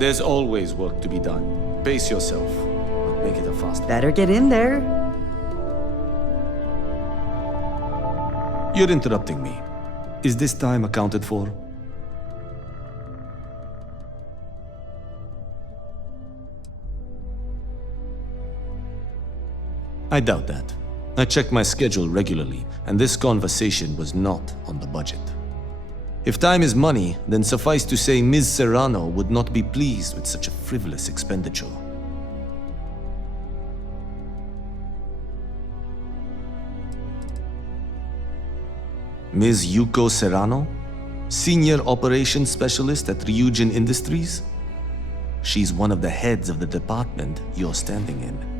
There's always work to be done. Pace yourself, but make it a fast one. Better get in there. You're interrupting me. Is this time accounted for? I doubt that. I check my schedule regularly, and this conversation was not on the budget. If time is money, then suffice to say Ms. Serrano would not be pleased with such a frivolous expenditure. Ms. Yuko Serrano? Senior Operations Specialist at Ryujin Industries? She's one of the heads of the department you're standing in.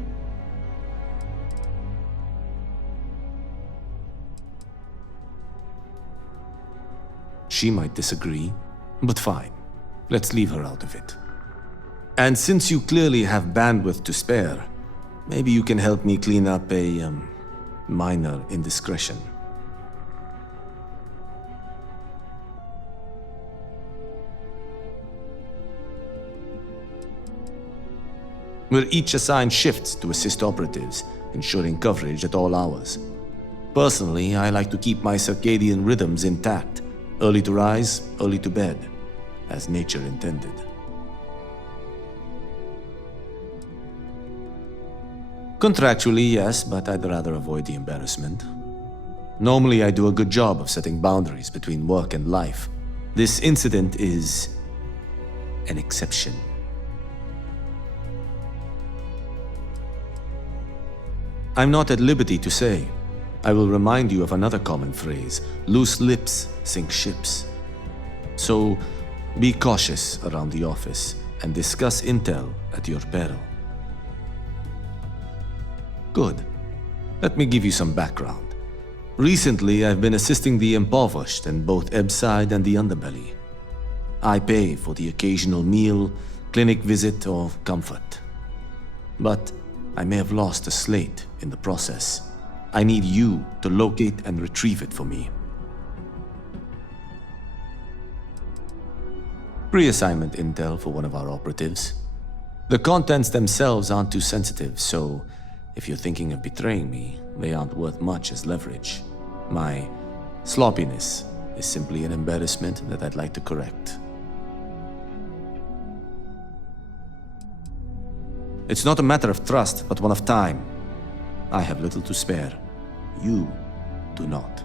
She might disagree, but fine. Let's leave her out of it. And since you clearly have bandwidth to spare, maybe you can help me clean up a minor indiscretion. We're each assigned shifts to assist operatives, ensuring coverage at all hours. Personally, I like to keep my circadian rhythms intact. Early to rise, early to bed, as nature intended. Contractually, yes, but I'd rather avoid the embarrassment. Normally, I do a good job of setting boundaries between work and life. This incident is an exception. I'm not at liberty to say. I will remind you of another common phrase: loose lips sink ships. So, be cautious around the office and discuss intel at your peril. Good. Let me give you some background. Recently, I've been assisting the impoverished in both Ebbside and the underbelly. I pay for the occasional meal, clinic visit, or comfort. But I may have lost a slate in the process. I need you to locate and retrieve it for me. Pre-assignment intel for one of our operatives. The contents themselves aren't too sensitive, so if you're thinking of betraying me, they aren't worth much as leverage. My sloppiness is simply an embarrassment that I'd like to correct. It's not a matter of trust, but one of time. I have little to spare. You do not.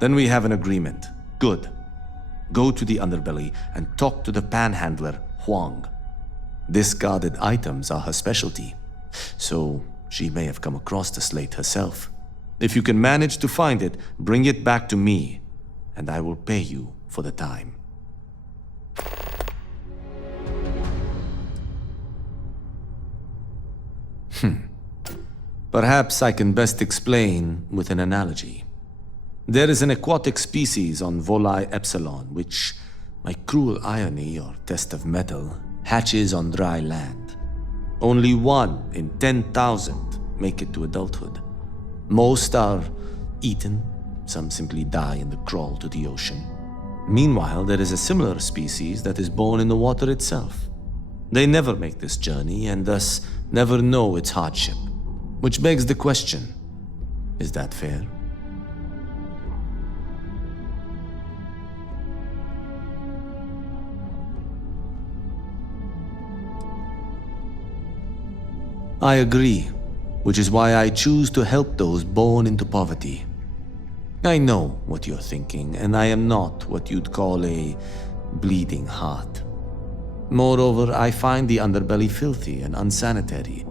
Then we have an agreement. Good. Go to the underbelly and talk to the panhandler, Huang. Discarded items are her specialty, so she may have come across the slate herself. If you can manage to find it, bring it back to me, and I will pay you for the time. Perhaps I can best explain with an analogy. There is an aquatic species on Volai Epsilon which, by cruel irony or test of metal, hatches on dry land. Only 1 in 10,000 make it to adulthood. Most are eaten, some simply die in the crawl to the ocean. Meanwhile, there is a similar species that is born in the water itself. They never make this journey and thus never know its hardship. Which begs the question, is that fair? I agree, which is why I choose to help those born into poverty. I know what you're thinking, and I am not what you'd call a bleeding heart. Moreover, I find the underbelly filthy and unsanitary.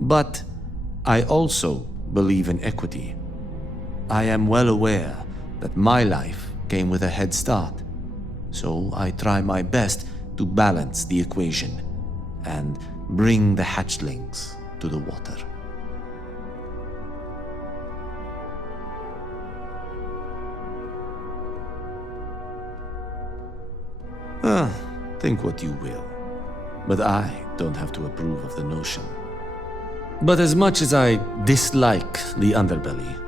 But I also believe in equity. I am well aware that my life came with a head start, so I try my best to balance the equation and bring the hatchlings to the water. Think what you will, but I don't have to approve of the notion. But as much as I dislike the underbelly,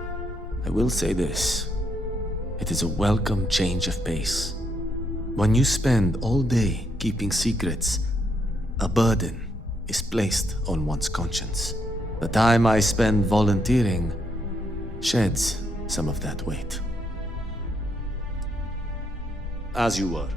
I will say this. It is a welcome change of pace. When you spend all day keeping secrets, a burden is placed on one's conscience. The time I spend volunteering sheds some of that weight. As you were.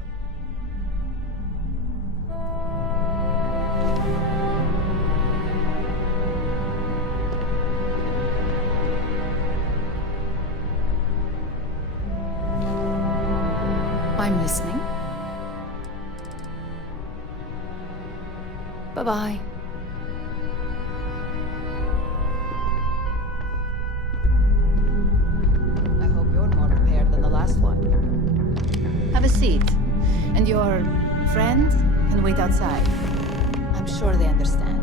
I'm listening. Bye-bye. I hope you're more prepared than the last one. Have a seat. And your friend can wait outside. I'm sure they understand.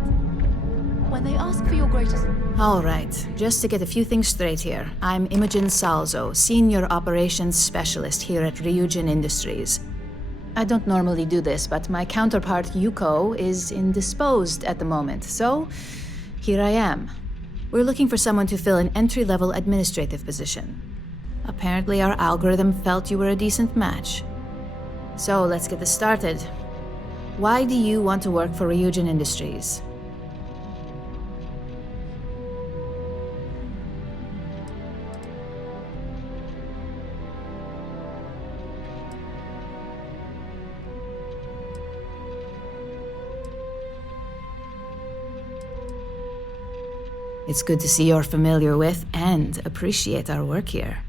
When they ask for your greatest... All right, just to get a few things straight here. I'm Imogen Salzo, Senior Operations Specialist here at Ryujin Industries. I don't normally do this, but my counterpart, Yuko, is indisposed at the moment, so here I am. We're looking for someone to fill an entry-level administrative position. Apparently our algorithm felt you were a decent match. So let's get this started. Why do you want to work for Ryujin Industries? It's good to see you're familiar with and appreciate our work here.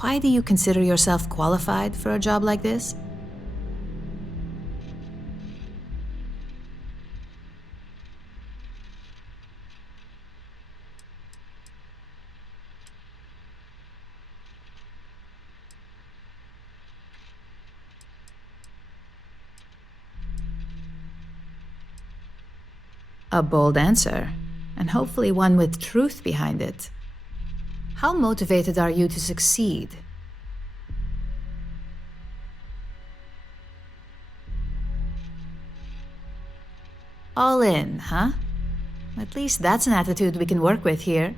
Why do you consider yourself qualified for a job like this? A bold answer, and hopefully one with truth behind it. How motivated are you to succeed? All in, huh? At least that's an attitude we can work with here.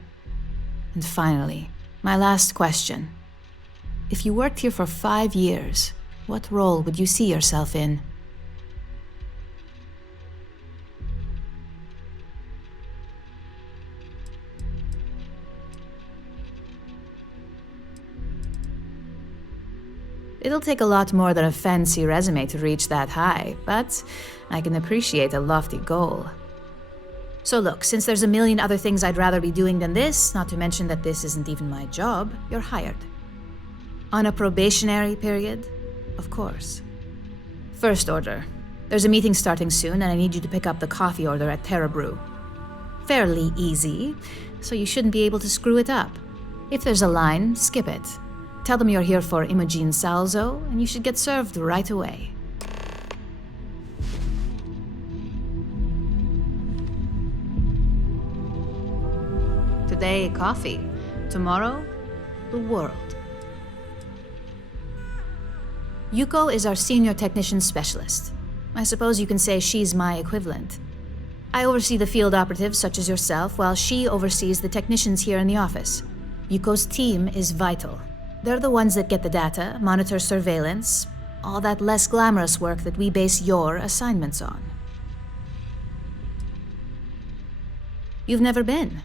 And finally, my last question. If you worked here for 5 years, what role would you see yourself in? It'll take a lot more than a fancy resume to reach that high, but I can appreciate a lofty goal. So look, since there's a million other things I'd rather be doing than this, not to mention that this isn't even my job, you're hired. On a probationary period, of course. First order. There's a meeting starting soon, and I need you to pick up the coffee order at Terra Brew. Fairly easy, so you shouldn't be able to screw it up. If there's a line, skip it. Tell them you're here for Imogen Salzo, and you should get served right away. Today, coffee. Tomorrow, the world. Yuko is our senior technician specialist. I suppose you can say she's my equivalent. I oversee the field operatives such as yourself, while she oversees the technicians here in the office. Yuko's team is vital. They're the ones that get the data, monitor surveillance, all that less glamorous work that we base your assignments on. You've never been.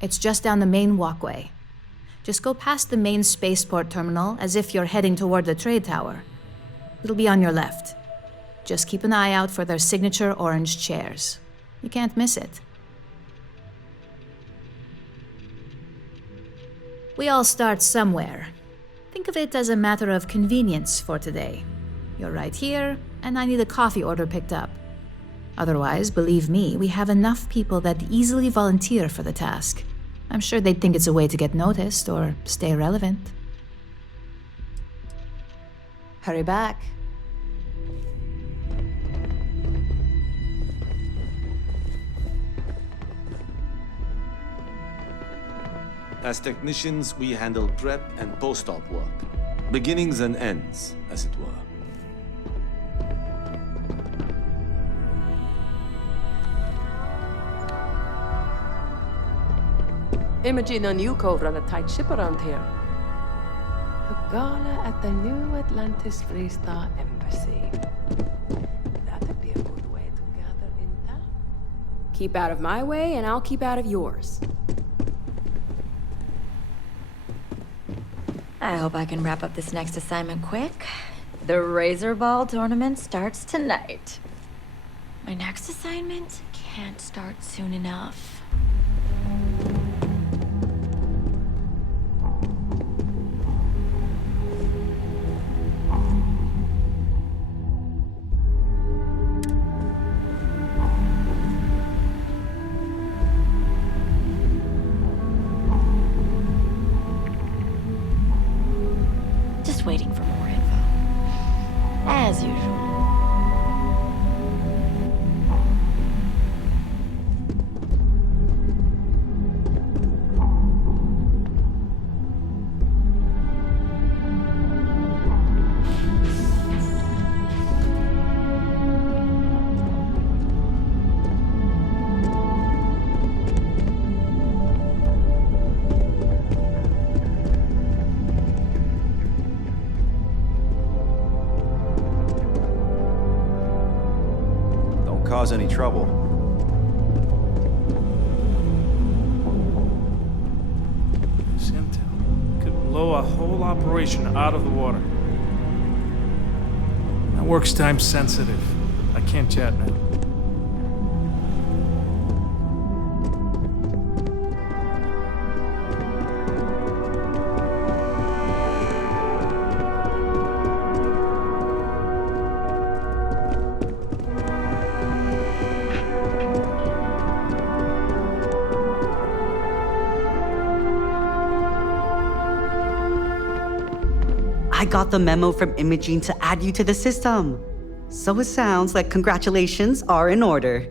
It's just down the main walkway. Just go past the main spaceport terminal as if you're heading toward the trade tower. It'll be on your left. Just keep an eye out for their signature orange chairs. You can't miss it. We all start somewhere. Think of it as a matter of convenience for today. You're right here, and I need a coffee order picked up. Otherwise, believe me, we have enough people that easily volunteer for the task. I'm sure they'd think it's a way to get noticed or stay relevant. Hurry back. As technicians, we handle prep and post-op work. Beginnings and ends, as it were. Imogen and Yuko run a tight ship around here. gala at the new Atlantis Freestar Embassy. That'd be a good way to gather intel. Keep out of my way, and I'll keep out of yours. I hope I can wrap up this next assignment quick. The Razor Ball tournament starts tonight. My next assignment can't start soon enough. Just waiting for more info. As usual. Cause any trouble. This intel could blow a whole operation out of the water. That work's time sensitive. I can't chat now. I got the memo from Imogene to add you to the system. So it sounds like congratulations are in order.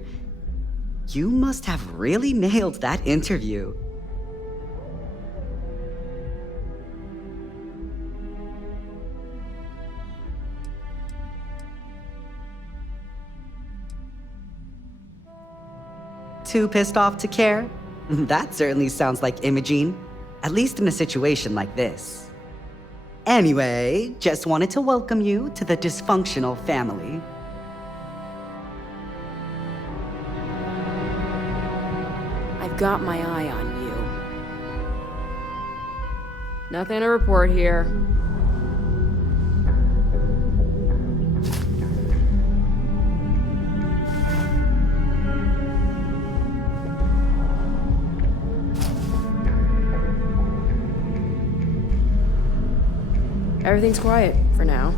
You must have really nailed that interview. Too pissed off to care? That certainly sounds like Imogene, at least in a situation like this. Anyway, just wanted to welcome you to the dysfunctional family. I've got my eye on you. Nothing to report here. Everything's quiet for now.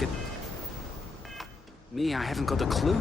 look at me, I haven't got a clue.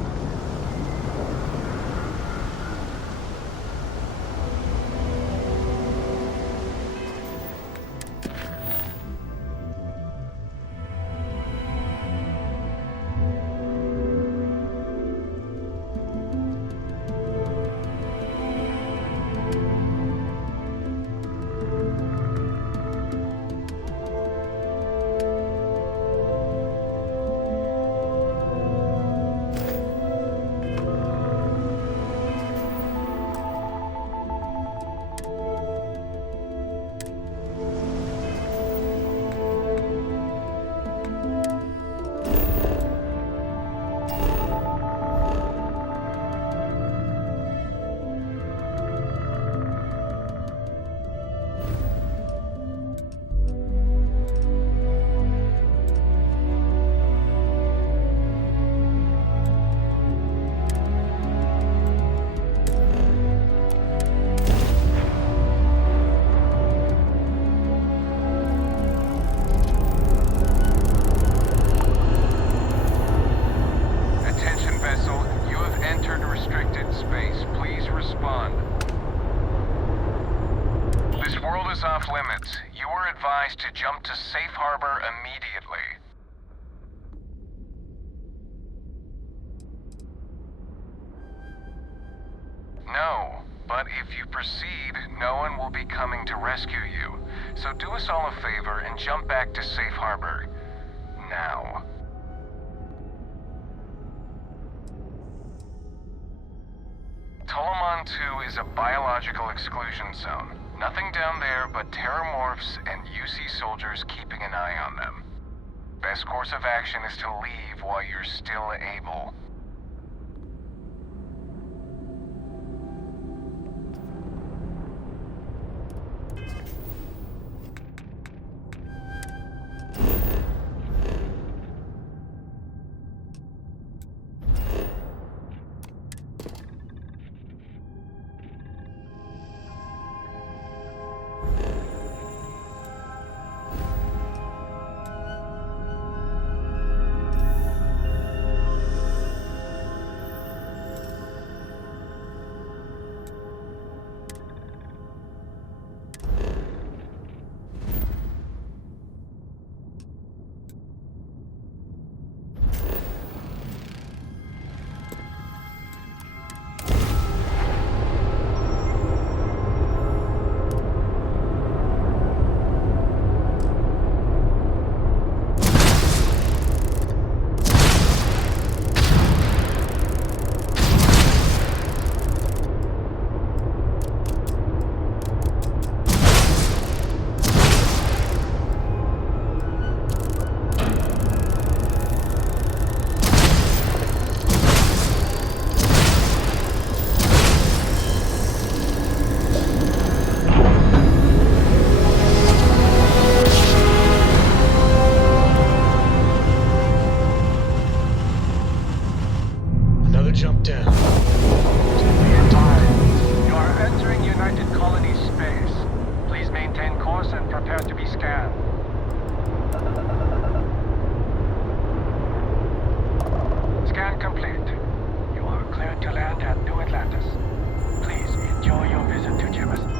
Off limits. You were advised to jump to safe harbor immediately. No, but if you proceed, no one will be coming to rescue you. So do us all a favor and jump back to safe harbor. Now. Tolomon 2 is a biological exclusion zone. Nothing down there but terramorphs and UC soldiers keeping an eye on them. Best course of action is to leave while you're still able. Jump down. Be advised, you are entering United Colonies space. Please maintain course and prepare to be scanned. Scan complete. You are cleared to land at New Atlantis. Please enjoy your visit to Jemison.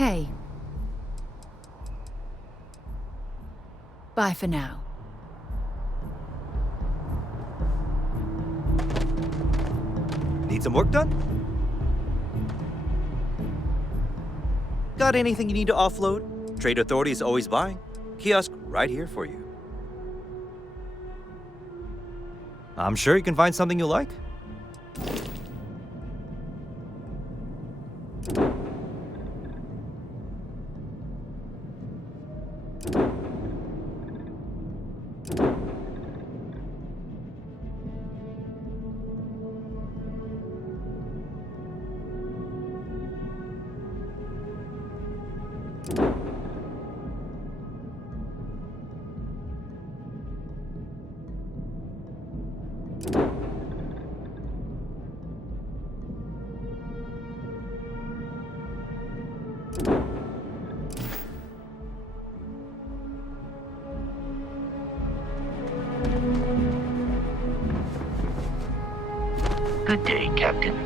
Hey. Bye for now. Need some work done? Got anything you need to offload? Trade Authority is always buying. Kiosk right here for you. I'm sure you can find something you like. Good day, Captain.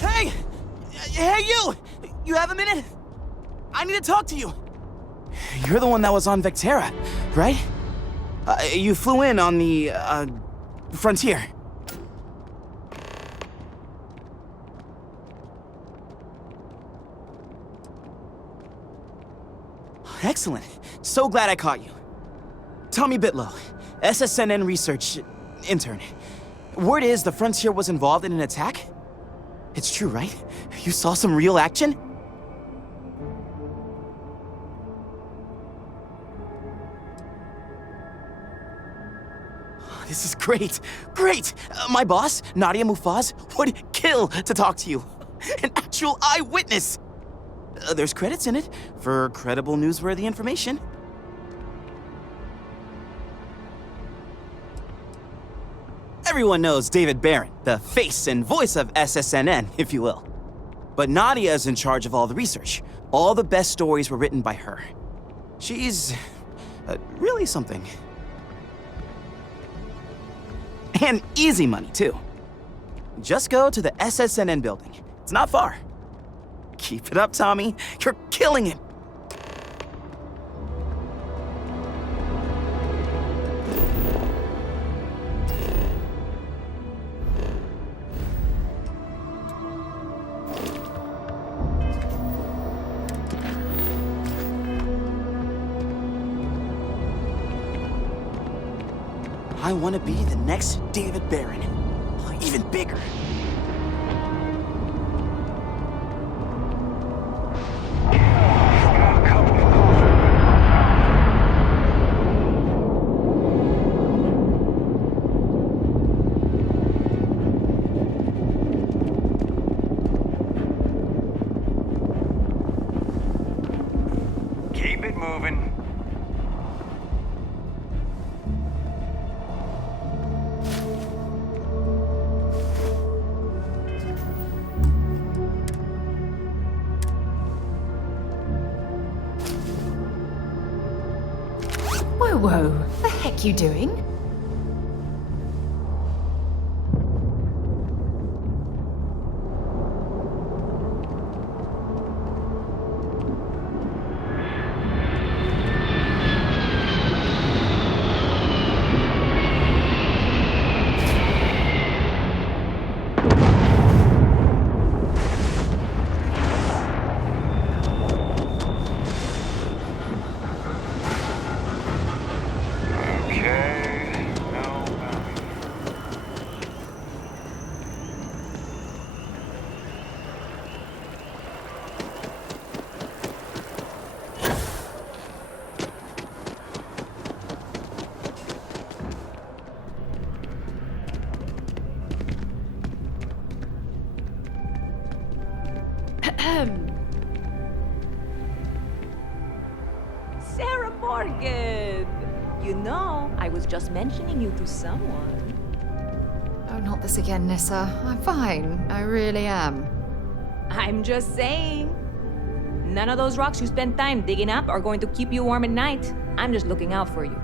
Hey! Hey, you! You have a minute? I need to talk to you. You're the one that was on Vectera, right? You flew in on the, Frontier. Excellent. So glad I caught you. Tommy Bitlow, SSNN research intern. Word is the Frontier was involved in an attack? It's true, right? You saw some real action? This is great. Great! My boss, Nadia Mufaz, would kill to talk to you. An actual eyewitness! There's credits in it for credible, newsworthy information. Everyone knows David Barron, the face and voice of SSNN, if you will. But Nadia is in charge of all the research. All the best stories were written by her. She's really something. And easy money, too. Just go to the SSNN building. It's not far. Keep it up, Tommy. You're killing it. I want to be the next David Barron. Even bigger. Keep it moving. Whoa, the heck you doing? Sarah Morgan! You know, I was just mentioning you to someone. Oh, not this again, Nissa. I'm fine. I really am. I'm just saying. None of those rocks you spend time digging up are going to keep you warm at night. I'm just looking out for you.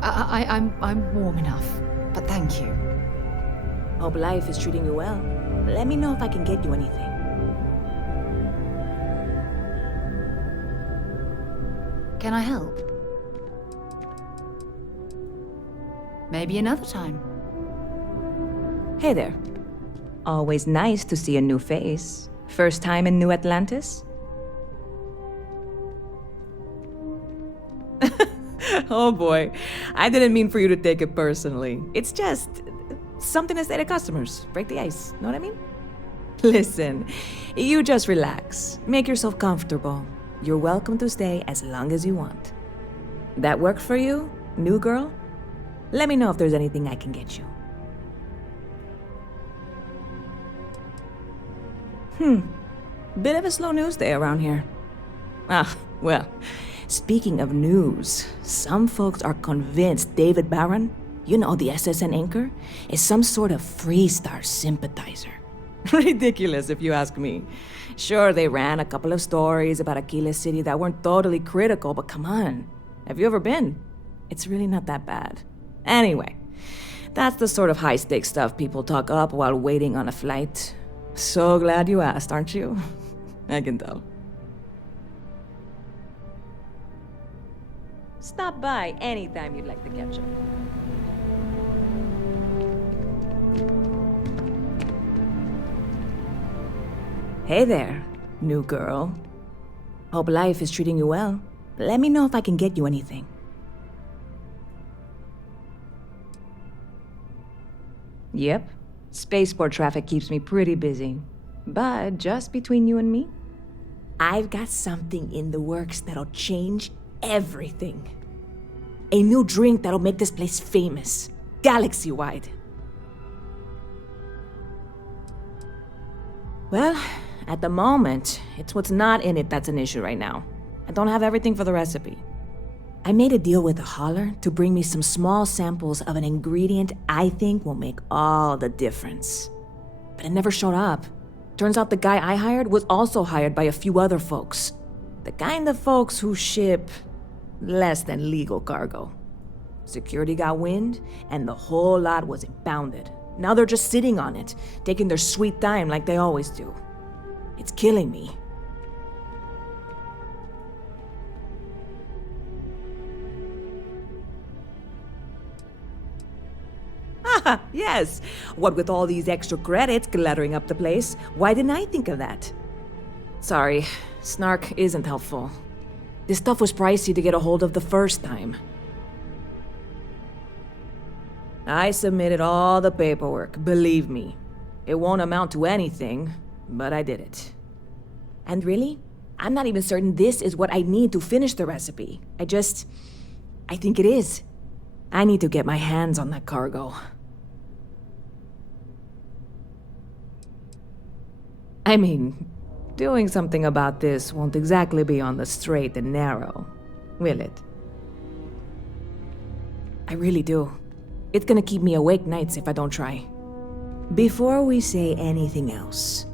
I'm warm enough, but thank you. Hope life is treating you well. Let me know if I can get you anything. Can I help? Maybe another time. Hey there. Always nice to see a new face. First time in New Atlantis? Oh boy, I didn't mean for you to take it personally. It's just something to say to customers. Break the ice, know what I mean? Listen, you just relax. Make yourself comfortable. You're welcome to stay as long as you want. That work for you, new girl? Let me know if there's anything I can get you. Bit of a slow news day around here. Well, speaking of news, some folks are convinced David Barron, you know, the SSN anchor, is some sort of Freestar sympathizer. Ridiculous, if you ask me. Sure, they ran a couple of stories about Aquila City that weren't totally critical, but come on. Have you ever been? It's really not that bad. Anyway, that's the sort of high-stakes stuff people talk up while waiting on a flight. So glad you asked, aren't you? I can tell. Stop by anytime you'd like to catch up. Hey there, new girl. Hope life is treating you well. Let me know if I can get you anything. Yep, spaceport traffic keeps me pretty busy. But just between you and me, I've got something in the works that'll change everything. A new drink that'll make this place famous, galaxy-wide. Well, at the moment, it's what's not in it that's an issue right now. I don't have everything for the recipe. I made a deal with a hauler to bring me some small samples of an ingredient I think will make all the difference. But it never showed up. Turns out the guy I hired was also hired by a few other folks. The kind of folks who ship less than legal cargo. Security got wind, and the whole lot was impounded. Now they're just sitting on it, taking their sweet time like they always do. It's killing me. Ah, yes. What with all these extra credits cluttering up the place, why didn't I think of that? Sorry, snark isn't helpful. This stuff was pricey to get a hold of the first time. I submitted all the paperwork, believe me. It won't amount to anything, but I did it. And really, I'm not even certain this is what I need to finish the recipe. I think it is. I need to get my hands on that cargo. I mean, doing something about this won't exactly be on the straight and narrow, will it? I really do. It's gonna keep me awake nights if I don't try. Before we say anything else,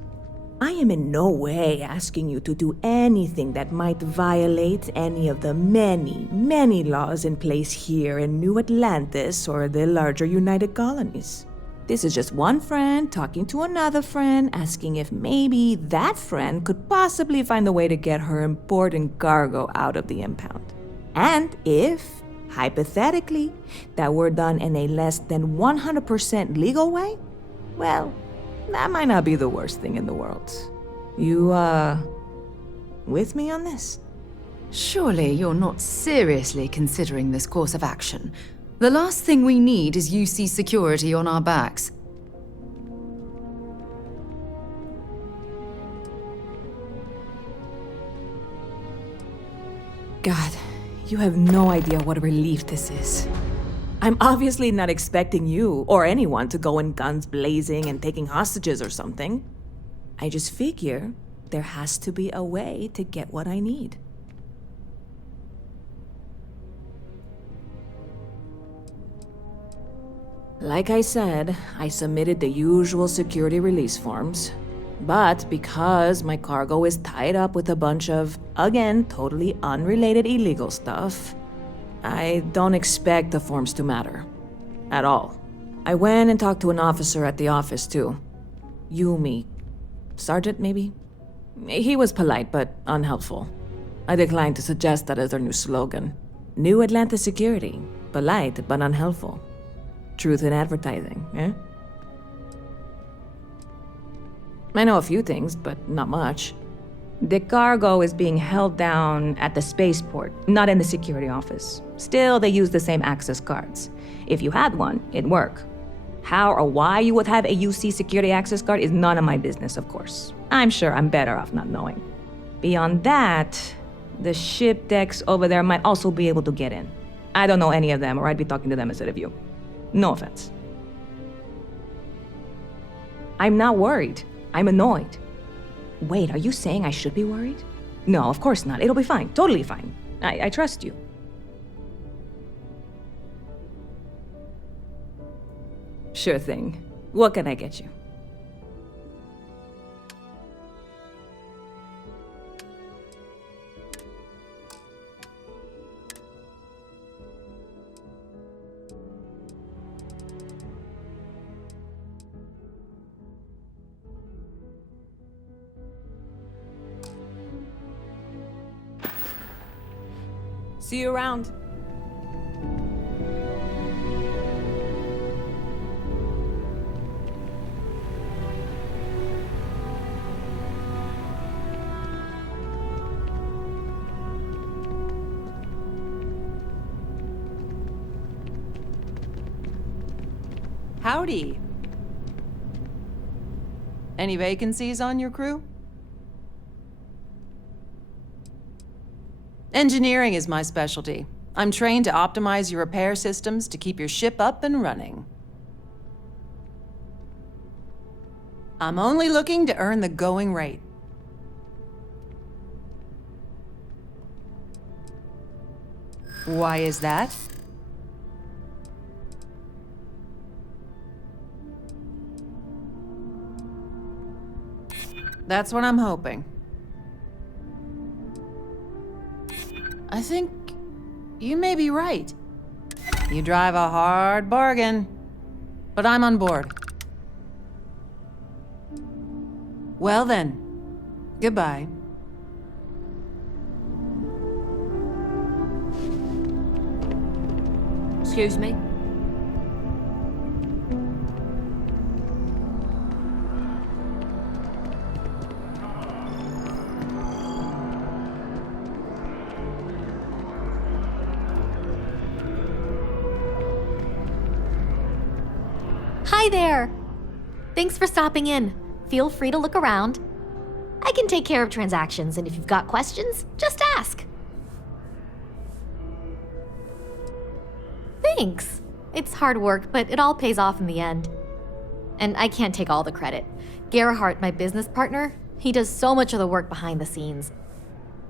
I am in no way asking you to do anything that might violate any of the many, many laws in place here in New Atlantis or the larger United Colonies. This is just one friend talking to another friend, asking if maybe that friend could possibly find a way to get her important cargo out of the impound. And if, hypothetically, that were done in a less than 100% legal way, well, that might not be the worst thing in the world. You, with me on this? Surely you're not seriously considering this course of action. The last thing we need is UC security on our backs. God, you have no idea what a relief this is. I'm obviously not expecting you or anyone to go in guns blazing and taking hostages or something. I just figure there has to be a way to get what I need. Like I said, I submitted the usual security release forms. But because my cargo is tied up with a bunch of, again, totally unrelated illegal stuff, I don't expect the forms to matter. At all. I went and talked to an officer at the office, too. Yumi. Sergeant, maybe? He was polite, but unhelpful. I declined to suggest that as their new slogan. New Atlanta security. Polite, but unhelpful. Truth in advertising, eh? I know a few things, but not much. The cargo is being held down at the spaceport, not in the security office. Still, they use the same access cards. If you had one, it'd work. How or why you would have a UC security access card is none of my business, of course. I'm sure I'm better off not knowing. Beyond that, the ship decks over there might also be able to get in. I don't know any of them, or I'd be talking to them instead of you. No offense. I'm not worried. I'm annoyed. Wait, are you saying I should be worried? No, of course not. It'll be fine. Totally fine. I trust you. Sure thing. What can I get you? See you around. Howdy. Any vacancies on your crew? Engineering is my specialty. I'm trained to optimize your repair systems to keep your ship up and running. I'm only looking to earn the going rate. Why is that? That's what I'm hoping. I think you may be right. You drive a hard bargain, but I'm on board. Well then, goodbye. Excuse me? Hi there! Thanks for stopping in. Feel free to look around. I can take care of transactions, and if you've got questions, just ask. Thanks. It's hard work, but it all pays off in the end. And I can't take all the credit. Gerhardt, my business partner, he does so much of the work behind the scenes.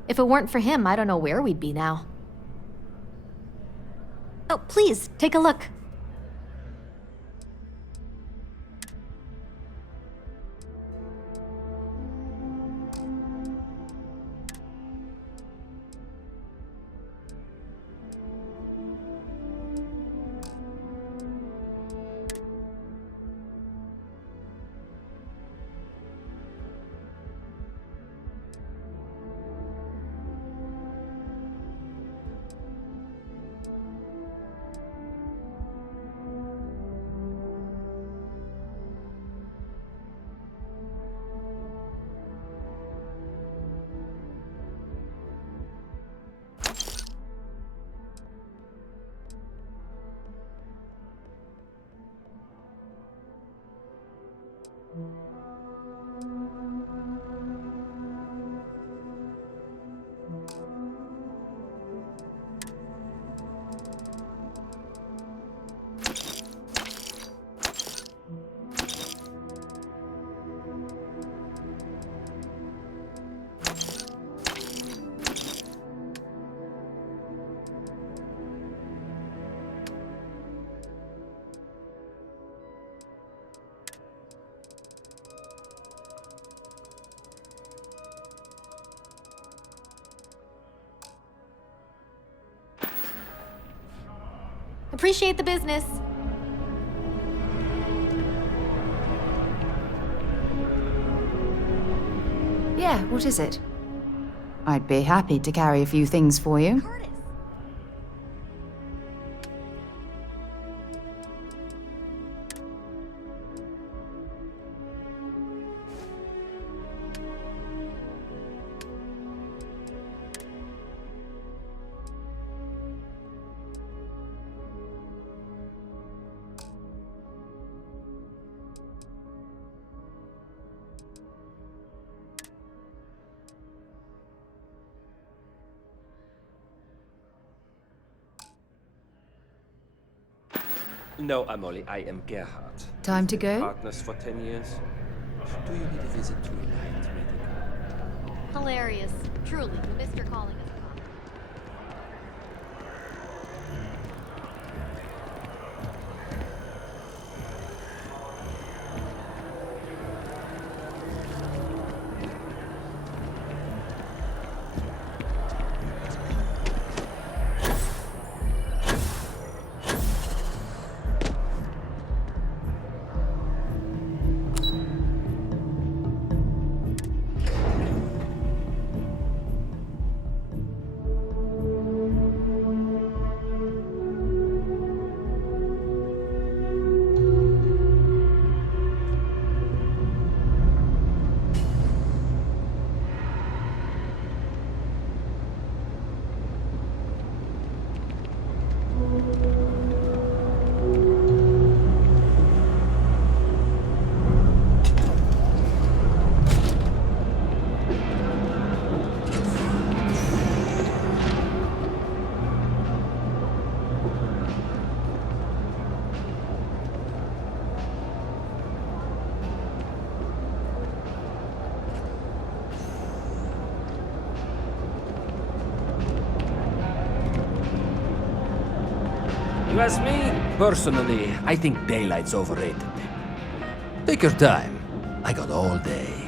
If it weren't for him, I don't know where we'd be now. Oh, please, take a look. Appreciate the business. Yeah, what is it? I'd be happy to carry a few things for you. No, Amoli, I am Gerhard. Time to go? Partners for 10 years. Do you need a visit to Elite Medical? Hilarious. Truly, you missed your calling as a cop. You ask me? Personally, I think daylight's overrated. Take your time. I got all day.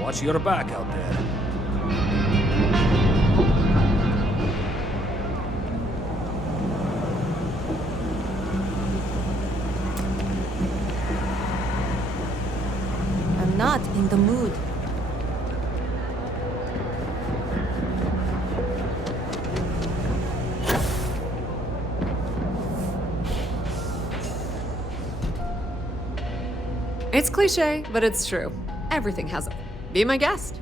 Watch your back out there. I'm not in the mood. It's cliche, but it's true. Everything has a... Be my guest.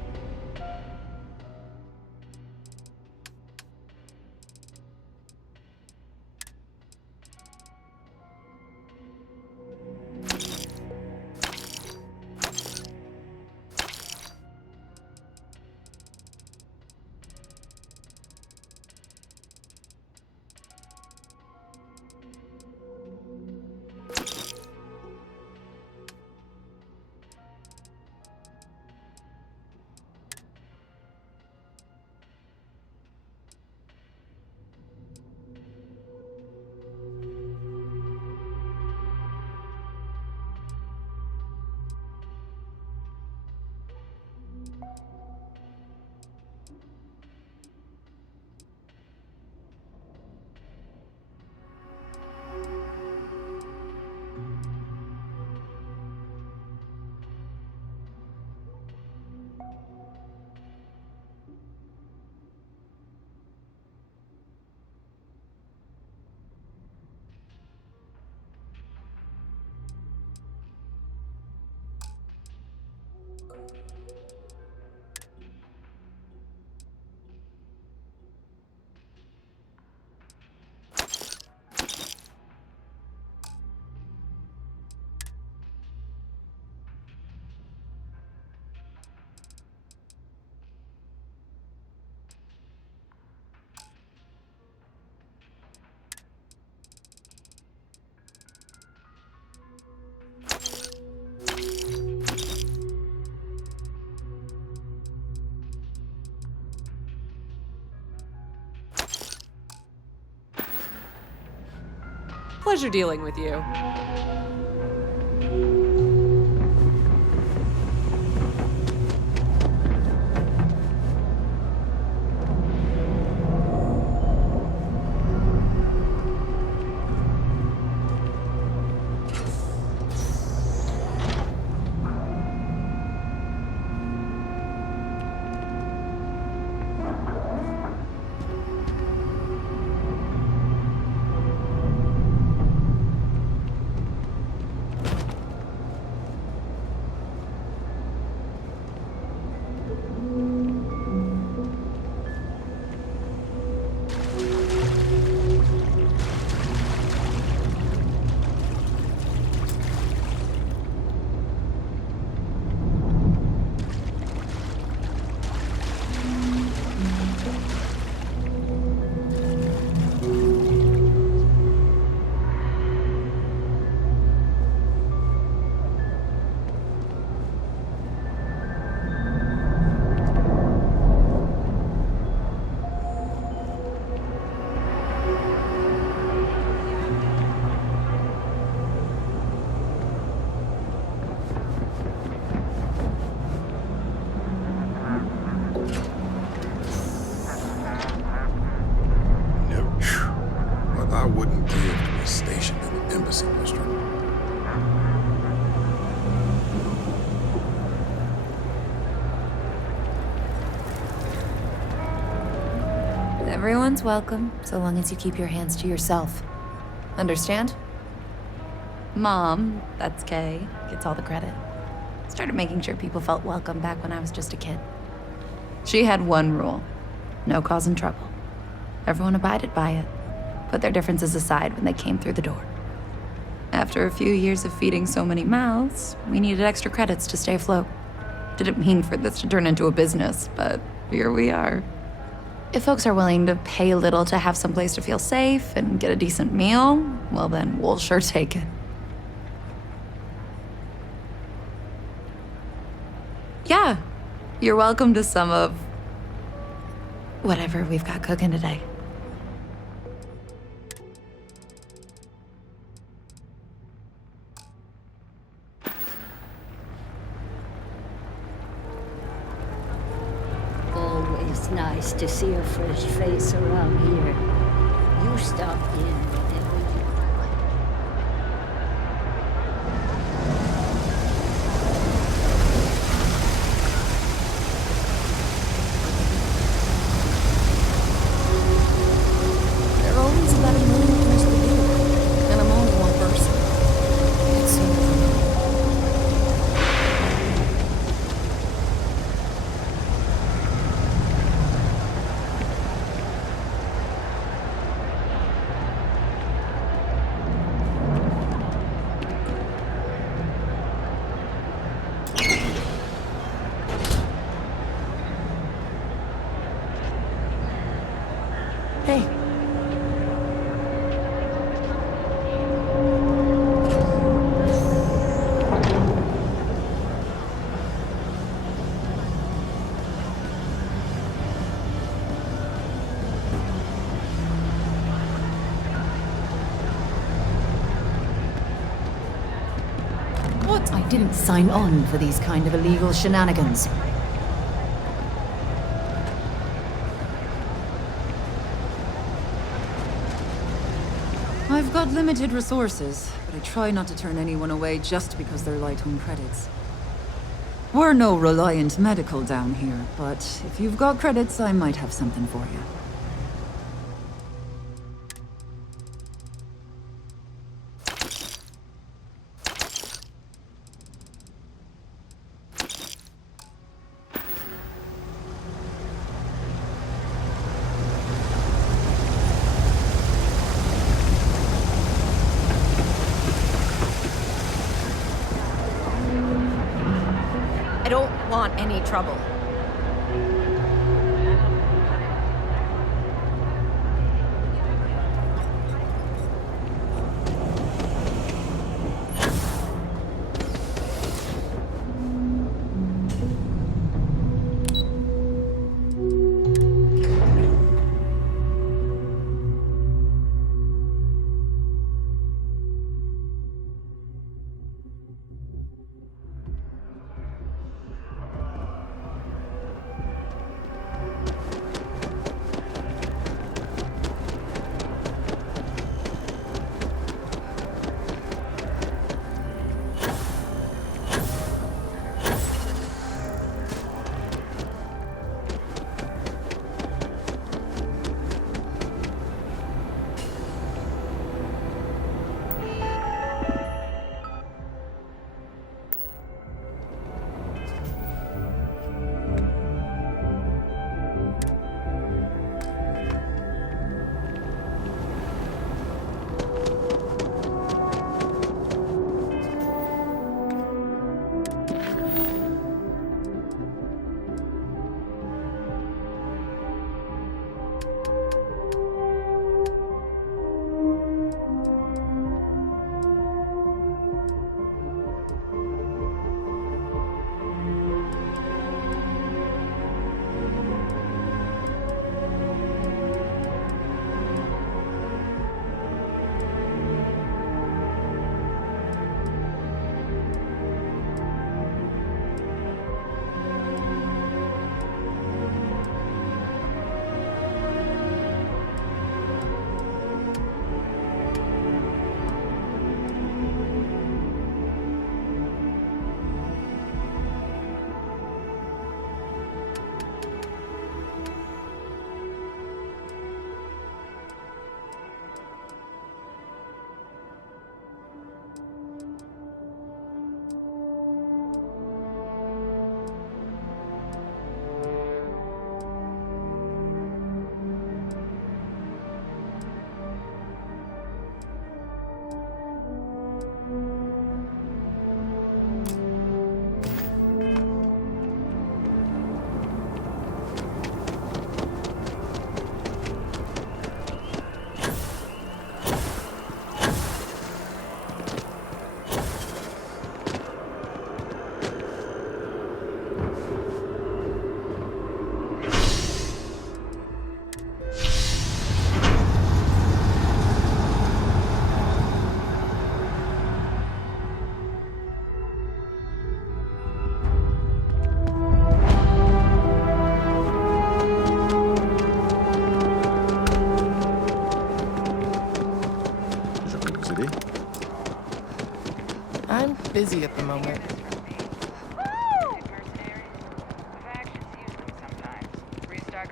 pleasure dealing with you. Everyone's welcome, so long as you keep your hands to yourself. Understand? Mom, that's Kay, gets all the credit. Started making sure people felt welcome back when I was just a kid. She had one rule: no causing trouble. Everyone abided by it, put their differences aside when they came through the door. After a few years of feeding so many mouths, we needed extra credits to stay afloat. Didn't mean for this to turn into a business, but here we are. If folks are willing to pay a little to have someplace to feel safe and get a decent meal, well then, we'll sure take it. Yeah, you're welcome to some of whatever we've got cooking today. Always nice to see a fresh face around here. You stopped in whenever you like. There are always about a million things to do, and I'm only one person. It's so Hey. What? I didn't sign on for these kind of illegal shenanigans. I've got limited resources, but I try not to turn anyone away just because they're light on credits. We're no Reliant Medical down here, but if you've got credits, I might have something for you. I don't want any trouble. I'm busy at the moment.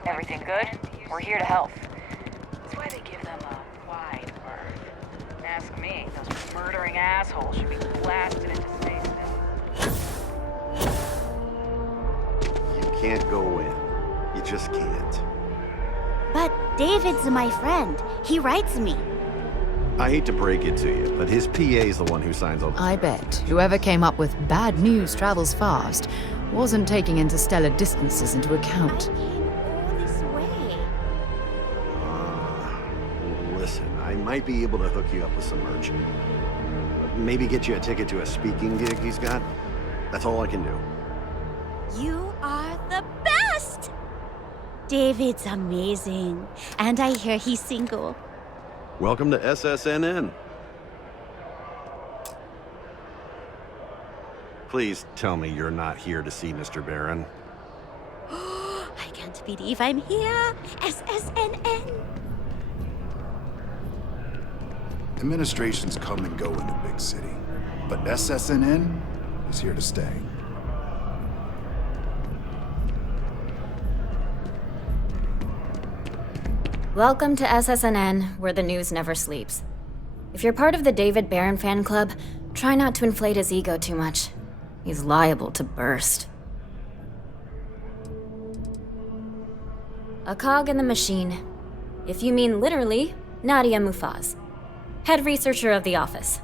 Everything good? We're here to help. That's why they give them a wide berth. Ask me, those murdering assholes should be blasted into space. You can't go in. You just can't. But David's my friend. He writes me. I hate to break it to you, but his PA is the one who signs all the... I bet whoever came up with bad news travels fast wasn't taking interstellar distances into account. Listen, I might be able to hook you up with some merch. Maybe get you a ticket to a speaking gig he's got. That's all I can do. You are the best! David's amazing. And I hear he's single. Welcome to SSNN. Please tell me you're not here to see Mr. Barron. I can't believe I'm here. SSNN. Administrations come and go in the big city, but SSNN is here to stay. Welcome to SSNN, where the news never sleeps. If you're part of the David Barron fan club, try not to inflate his ego too much. He's liable to burst. A cog in the machine. If you mean literally, Nadia Mufaz, head researcher of the office.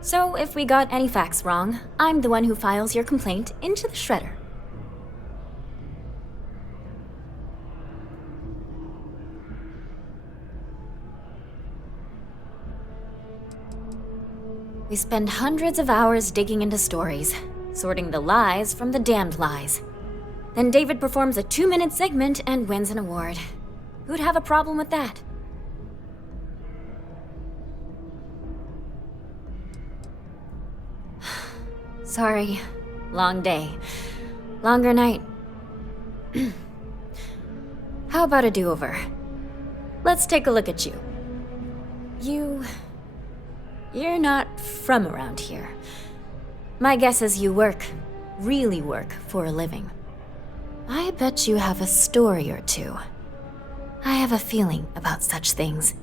So if we got any facts wrong, I'm the one who files your complaint into the shredder. We spend hundreds of hours digging into stories, sorting the lies from the damned lies. Then David performs a 2-minute segment and wins an award. Who'd have a problem with that? Sorry. Long day. Longer night. How about a do-over? Let's take a look at you. You're not from around here. My guess is you work, really work, for a living. I bet you have a story or two. I have a feeling about such things.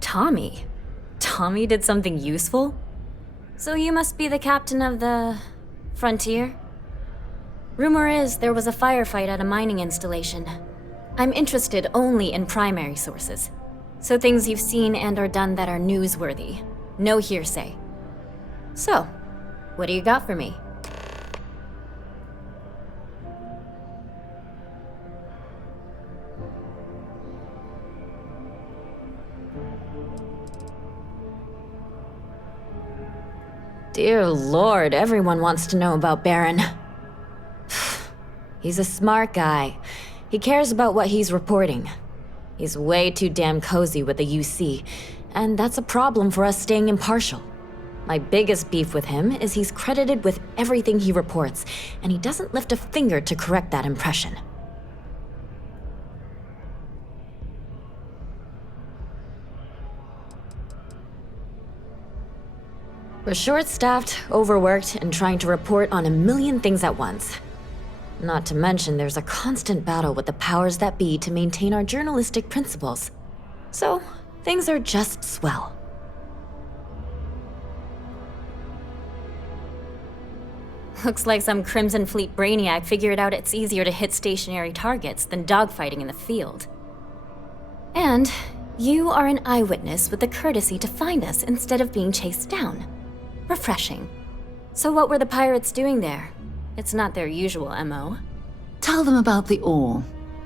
Tommy? Tommy did something useful? So you must be the captain of the... Frontier? Rumor is there was a firefight at a mining installation. I'm interested only in primary sources. So things you've seen and or done that are newsworthy. No hearsay. So, what do you got for me? Dear Lord, everyone wants to know about Barron. He's a smart guy. He cares about what he's reporting. He's way too damn cozy with the UC, and that's a problem for us staying impartial. My biggest beef with him is he's credited with everything he reports, and he doesn't lift a finger to correct that impression. We're short-staffed, overworked, and trying to report on a million things at once. Not to mention there's a constant battle with the powers that be to maintain our journalistic principles. So, things are just swell. Looks like some Crimson Fleet brainiac figured out it's easier to hit stationary targets than dogfighting in the field. And you are an eyewitness with the courtesy to find us instead of being chased down. Refreshing. So what were the pirates doing there? It's not their usual MO. Tell them about the ore.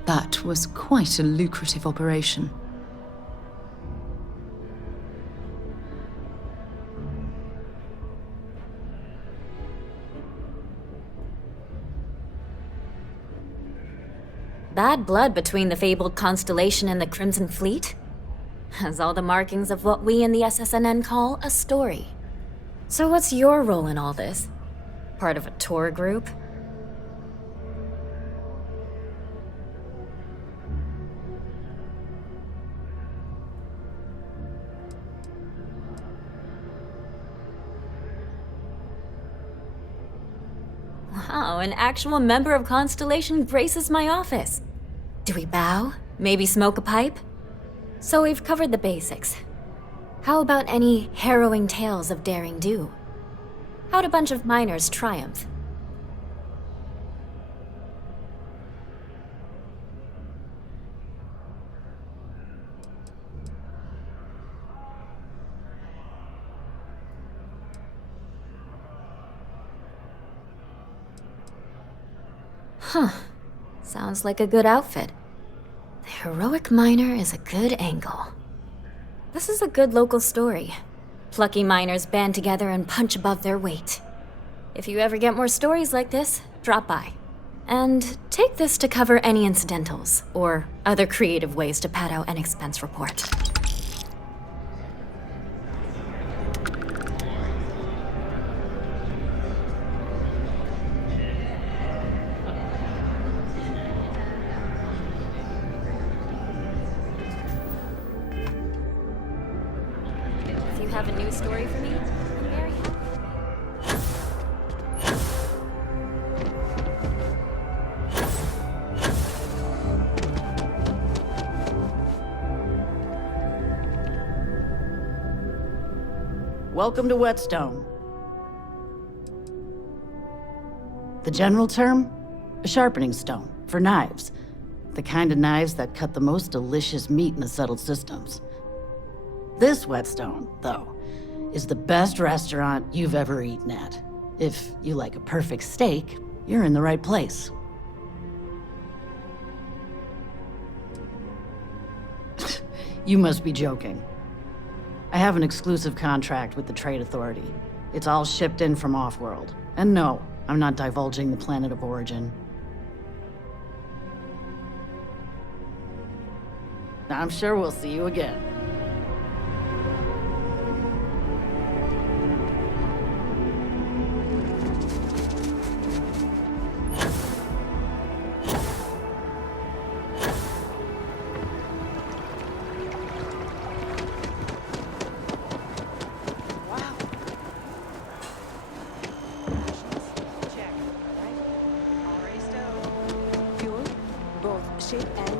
That was quite a lucrative operation. Bad blood between the fabled Constellation and the Crimson Fleet? Has all the markings of what we in the SSNN call a story. So what's your role in all this? Part of a tour group? Wow, an actual member of Constellation graces my office. Do we bow? Maybe smoke a pipe? So we've covered the basics. How about any harrowing tales of daring do? How'd a bunch of miners triumph? Huh. Sounds like a good outfit. The heroic miner is a good angle. This is a good local story. Plucky miners band together and punch above their weight. If you ever get more stories like this, drop by. And take this to cover any incidentals, or other creative ways to pad out an expense report. If you have a news story for me, I'm very happy. Welcome to Whetstone. The general term? A sharpening stone for knives. The kind of knives that cut the most delicious meat in the settled systems. This Whetstone, though, is the best restaurant you've ever eaten at. If you like a perfect steak, you're in the right place. You must be joking. I have an exclusive contract with the Trade Authority. It's all shipped in from off-world. And no, I'm not divulging the planet of origin. I'm sure we'll see you again. Fuel, both ship and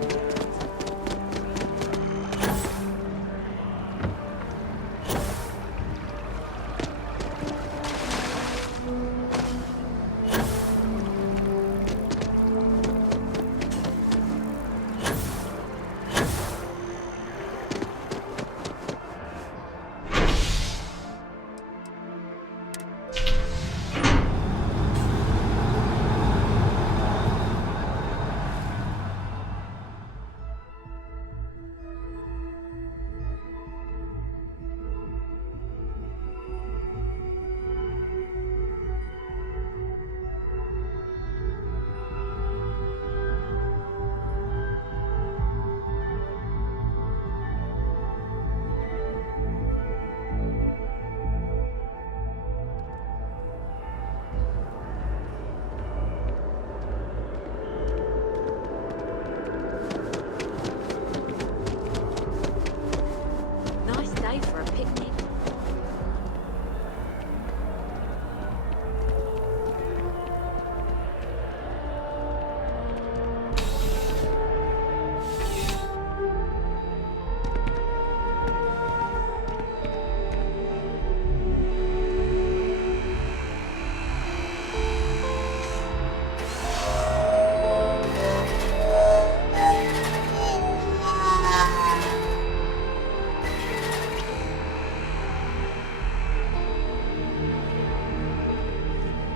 Nice day for a picnic.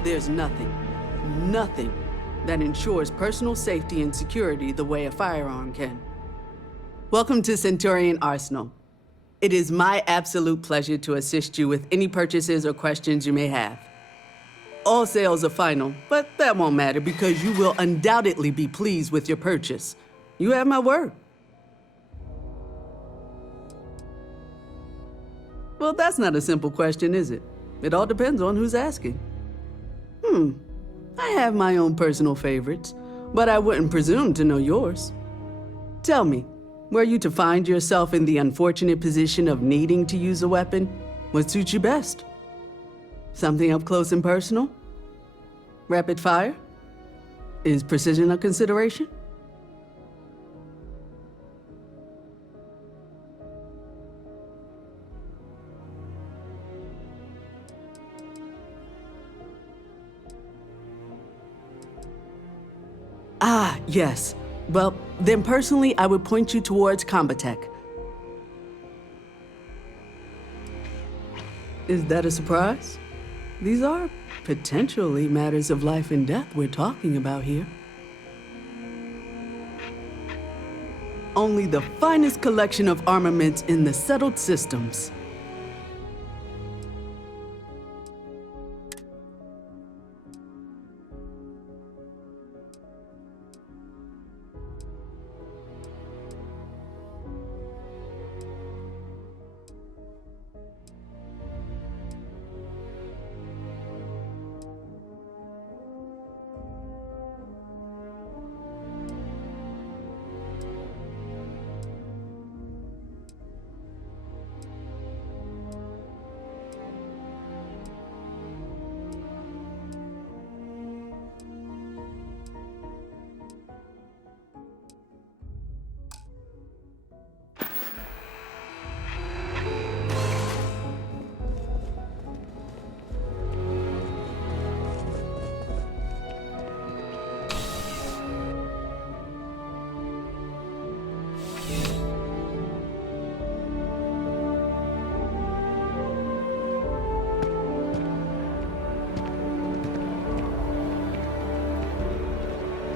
There's nothing that ensures personal safety and security the way a firearm can. Welcome to Centurion Arsenal. It is my absolute pleasure to assist you with any purchases or questions you may have. All sales are final, but that won't matter because you will undoubtedly be pleased with your purchase. You have my word. Well, that's not a simple question, is it? It all depends on who's asking. I have my own personal favorites, but I wouldn't presume to know yours. Tell me, were you to find yourself in the unfortunate position of needing to use a weapon, what suits you best? Something up close and personal? Rapid fire? Is precision a consideration? Ah, yes. Well, then personally, I would point you towards Combatech. Is that a surprise? These are potentially matters of life and death we're talking about here. Only the finest collection of armaments in the settled systems.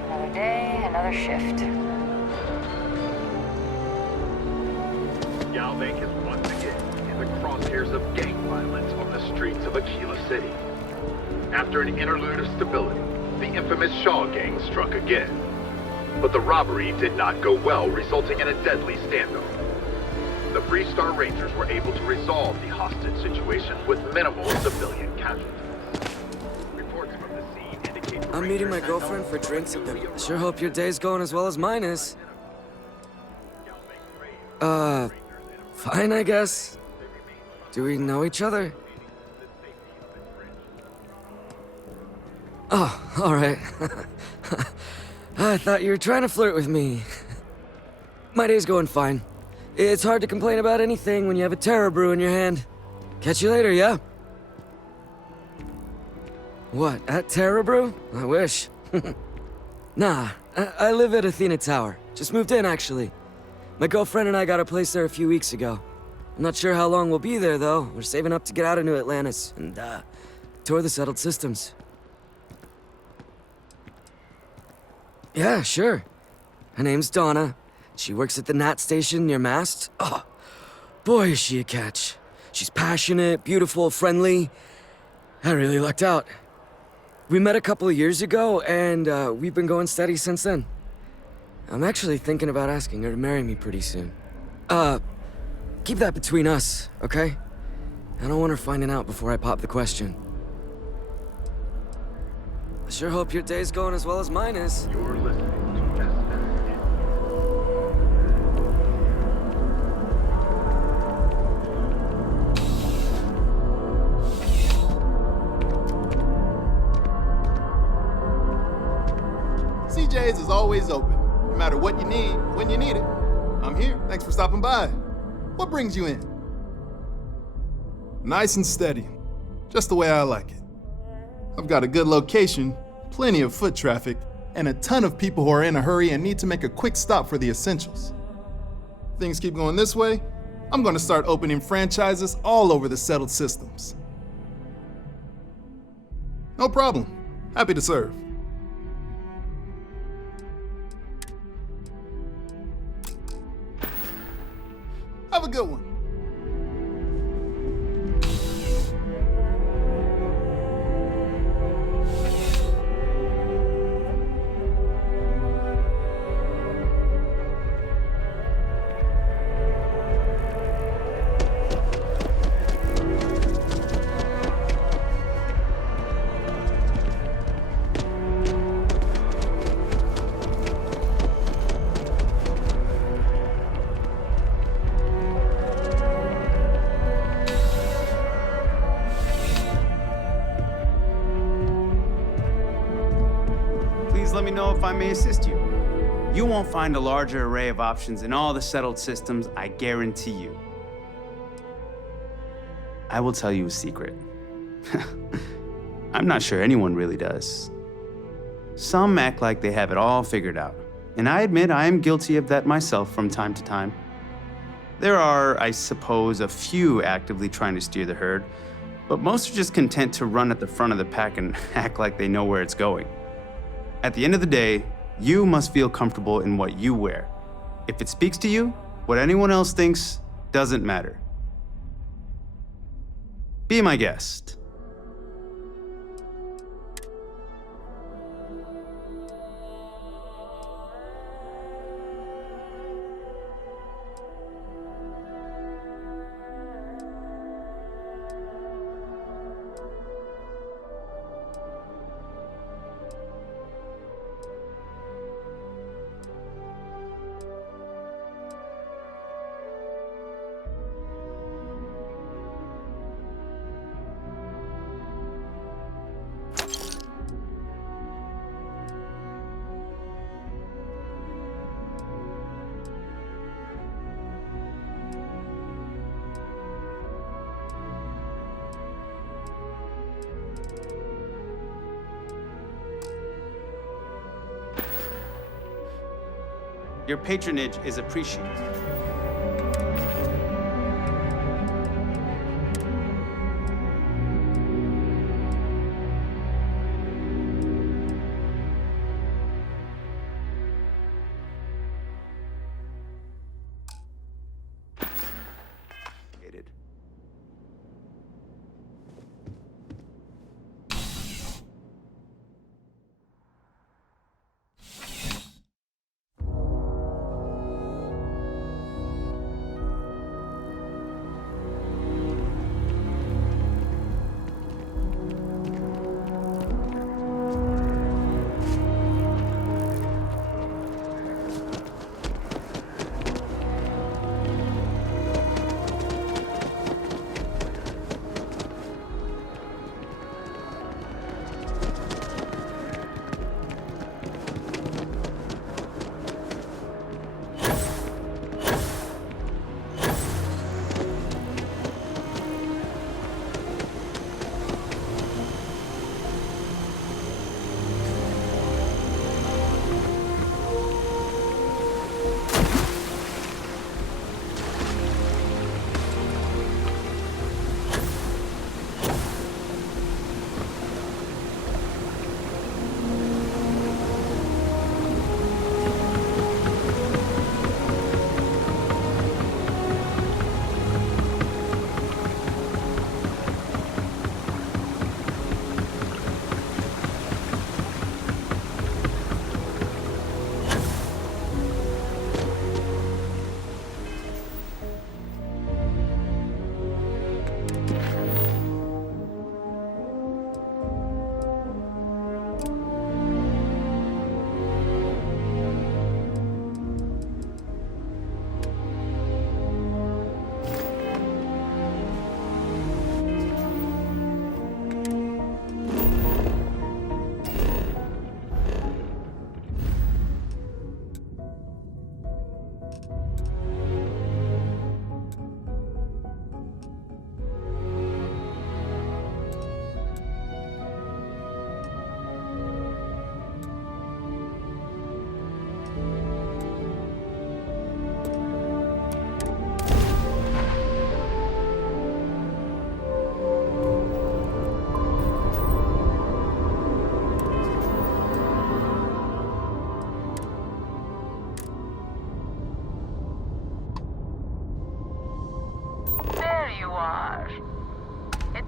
Another day, another shift. Galbank is once again in the crosshairs of gang violence on the streets of Aquila City. After an interlude of stability, the infamous Shaw gang struck again. But the robbery did not go well, resulting in a deadly standoff. The Freestar Rangers were able to resolve the hostage situation with minimal civilian casualties. Reports from the scene indicate I'm meeting my girlfriend for drinks at the... Sure hope your day's going as well as mine is. Fine, I guess. Do we know each other? Oh, alright. I thought you were trying to flirt with me. My day's going fine. It's hard to complain about anything when you have a Terror Brew in your hand. Catch you later, yeah? What, at Terror Brew? I wish. Nah, I live at Athena Tower. Just moved in, actually. My girlfriend and I got a place there a few weeks ago. I'm not sure how long we'll be there, though. We're saving up to get out of New Atlantis and, tour the settled systems. Yeah, sure. Her name's Donna. She works at the Nat station near Mast. Oh, boy, is she a catch. She's passionate, beautiful, friendly. I really lucked out. We met a couple of years ago, and we've been going steady since then. I'm actually thinking about asking her to marry me pretty soon. Keep that between us, okay? I don't want her finding out before I pop the question. I sure hope your day's going as well as mine is. You're listening to CJ's is always open. No matter what you need, when you need it. I'm here. Thanks for stopping by. What brings you in? Nice and steady. Just the way I like it. I've got a good location, plenty of foot traffic, and a ton of people who are in a hurry and need to make a quick stop for the essentials. Things keep going this way, I'm gonna start opening franchises all over the settled systems. No problem. Happy to serve. Have a good one. let me know if I may assist you. You won't find a larger array of options in all the settled systems, I guarantee you. I will tell you a secret. I'm not sure anyone really does. Some act like they have it all figured out, and I admit I am guilty of that myself from time to time. There are, I suppose, a few actively trying to steer the herd, but most are just content to run at the front of the pack and act like they know where it's going. At the end of the day, you must feel comfortable in what you wear. If it speaks to you, what anyone else thinks doesn't matter. Be my guest. Your patronage is appreciated.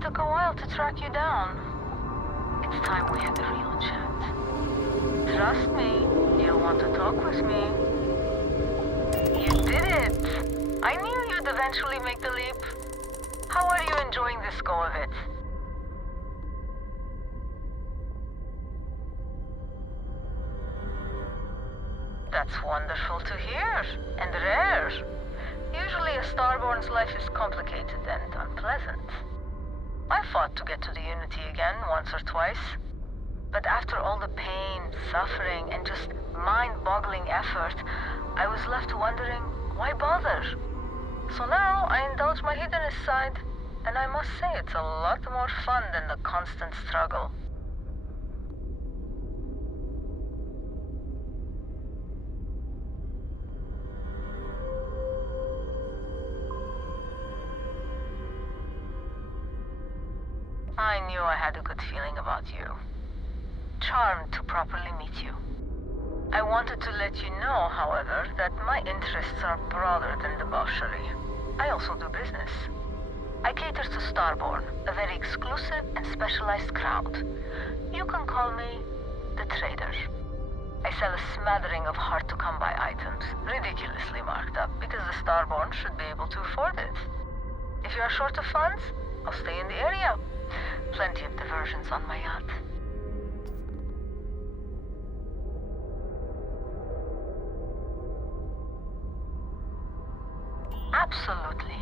took a while to track you down. It's time we had a real chat. Trust me, you'll want to talk with me. You did it! I knew you'd eventually make the leap. How are you enjoying this go of it? That's wonderful to hear, and rare. Usually a Starborn's life is complicated and unpleasant. I fought to get to the Unity again once or twice. But after all the pain, suffering, and just mind-boggling effort, I was left wondering, why bother? So now I indulge my hedonist side, and I must say it's a lot more fun than the constant struggle. I knew I had a good feeling about you. Charmed to properly meet you. I wanted to let you know, however, that my interests are broader than debauchery. I also do business. I cater to Starborn, a very exclusive and specialized crowd. You can call me the trader. I sell a smattering of hard-to-come-by items, ridiculously marked up, because the Starborn should be able to afford it. If you are short of funds, I'll stay in the area. Plenty of diversions on my yacht. Absolutely.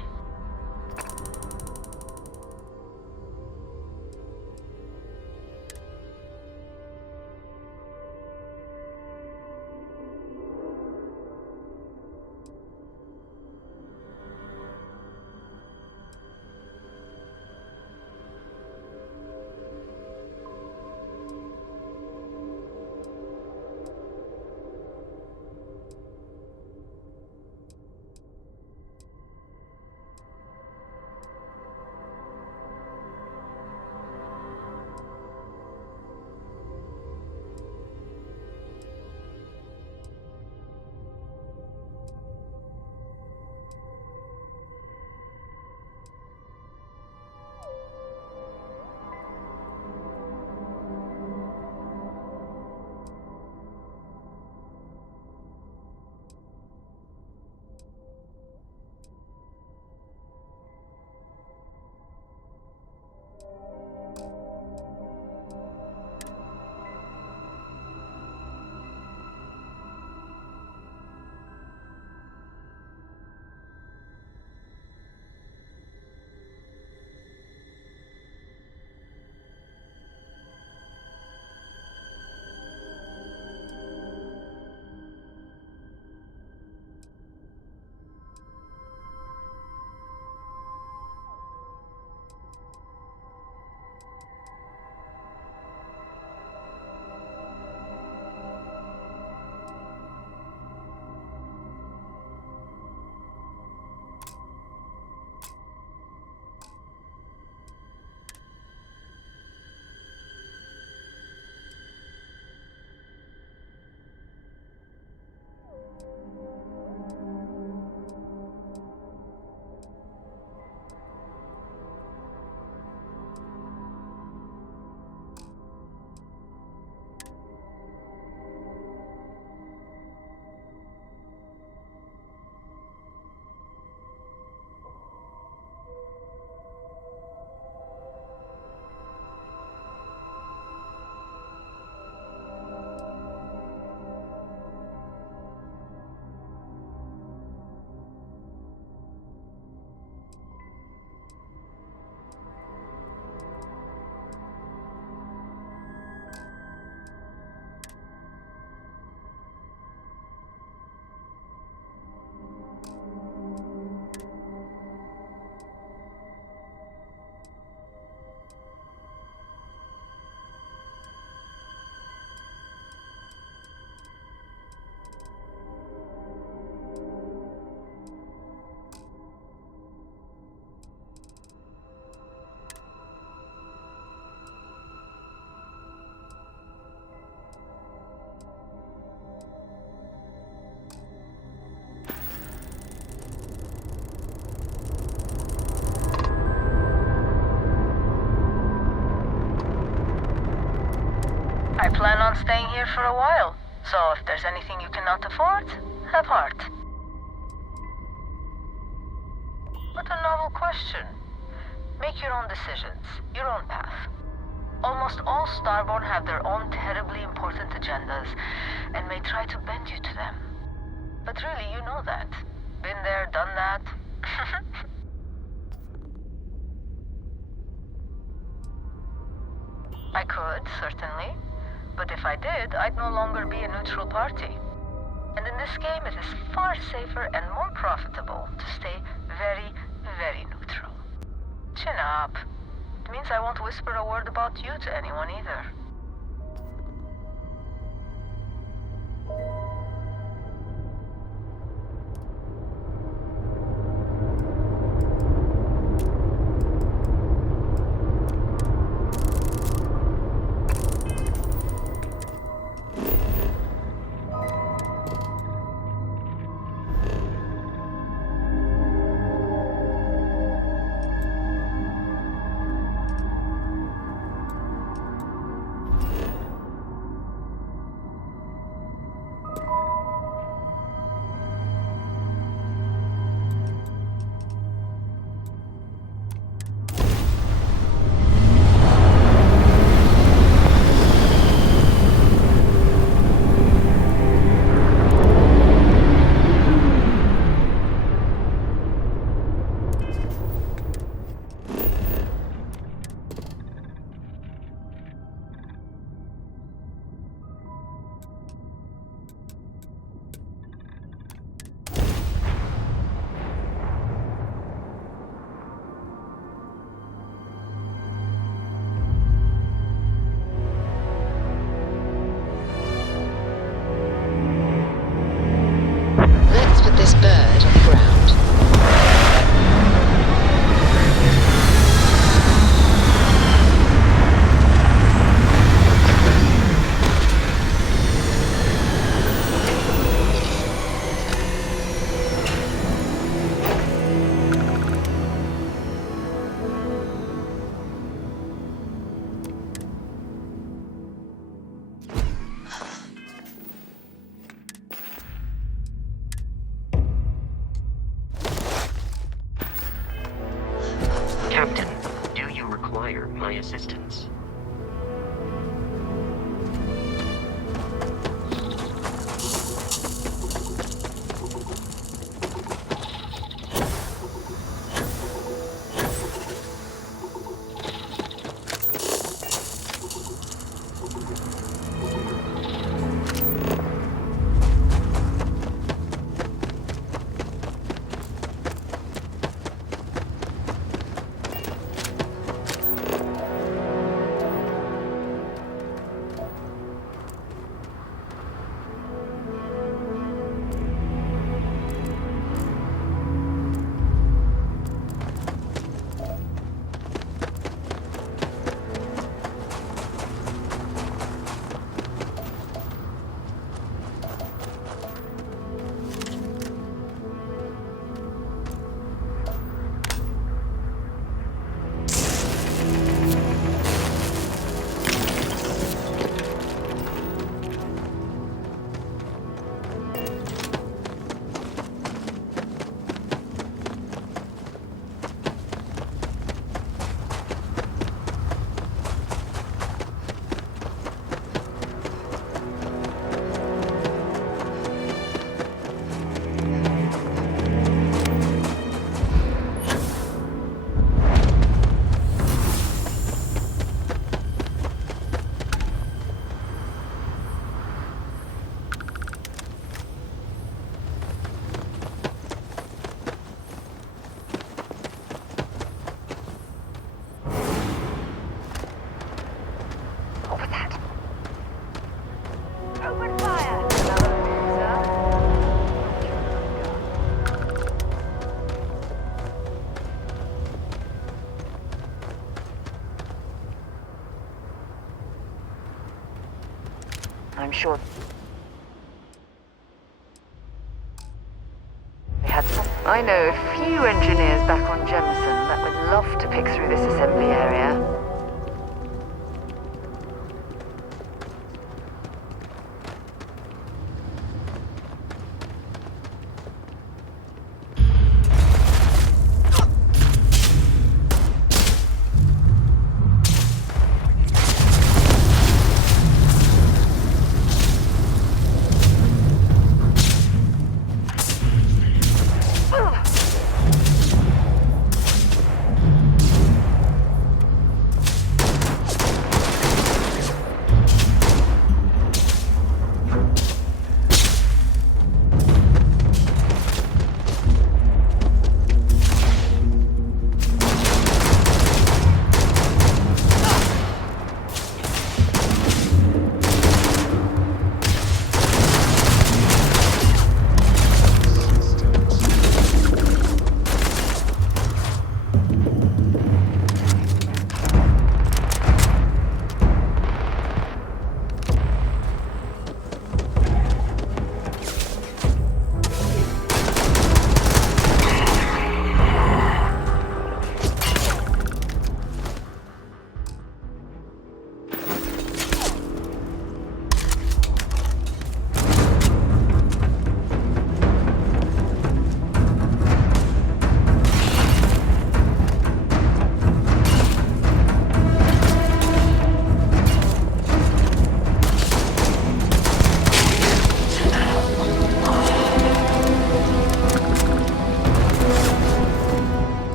I plan on staying here for a while, so if there's anything you cannot afford, have heart. What a novel question. Make your own decisions, your own path. Almost all Starborn have their own terribly important agendas, and may try to bend you to them. But really, you know that. Been there, done that. I could, certainly. But if I did, I'd no longer be a neutral party. And in this game, it is far safer and more profitable to stay very, very neutral. Chin up. It means I won't whisper a word about you to anyone either. This bird on the ground. Captain, do you require my assistance? I'm sure they had some. I know a few engineers back on Jemison that would love to pick through this assembly area.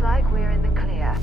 like we're in the clear.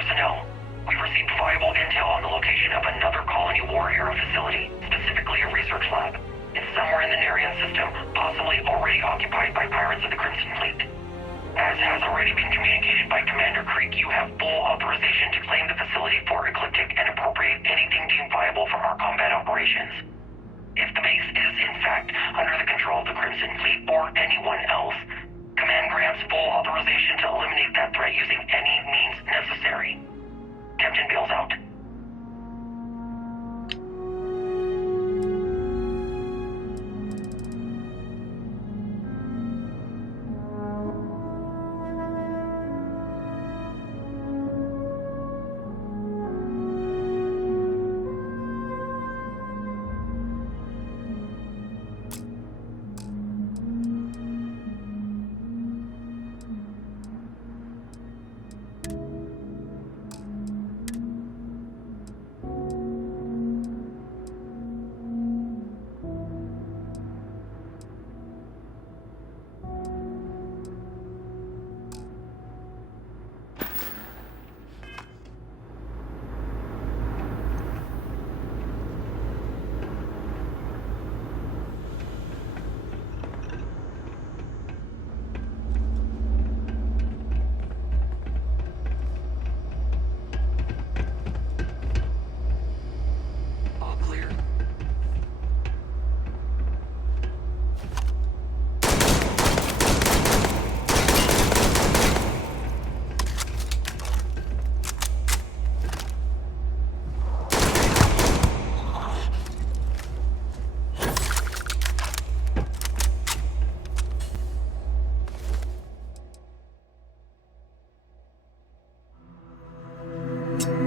personnel. We've received viable intel on the location of another colony war era facility, specifically a research lab. It's somewhere in the Narian system, possibly already occupied by pirates of the Crimson Fleet. As has already been communicated by Commander Creek, you have full authorization to claim the facility for Ecliptic and appropriate anything deemed viable for our combat operations. If the base is, in fact, under the control of the Crimson Fleet or anyone else, Command grants full authorization to eliminate that threat using any means necessary. Captain Bill's out.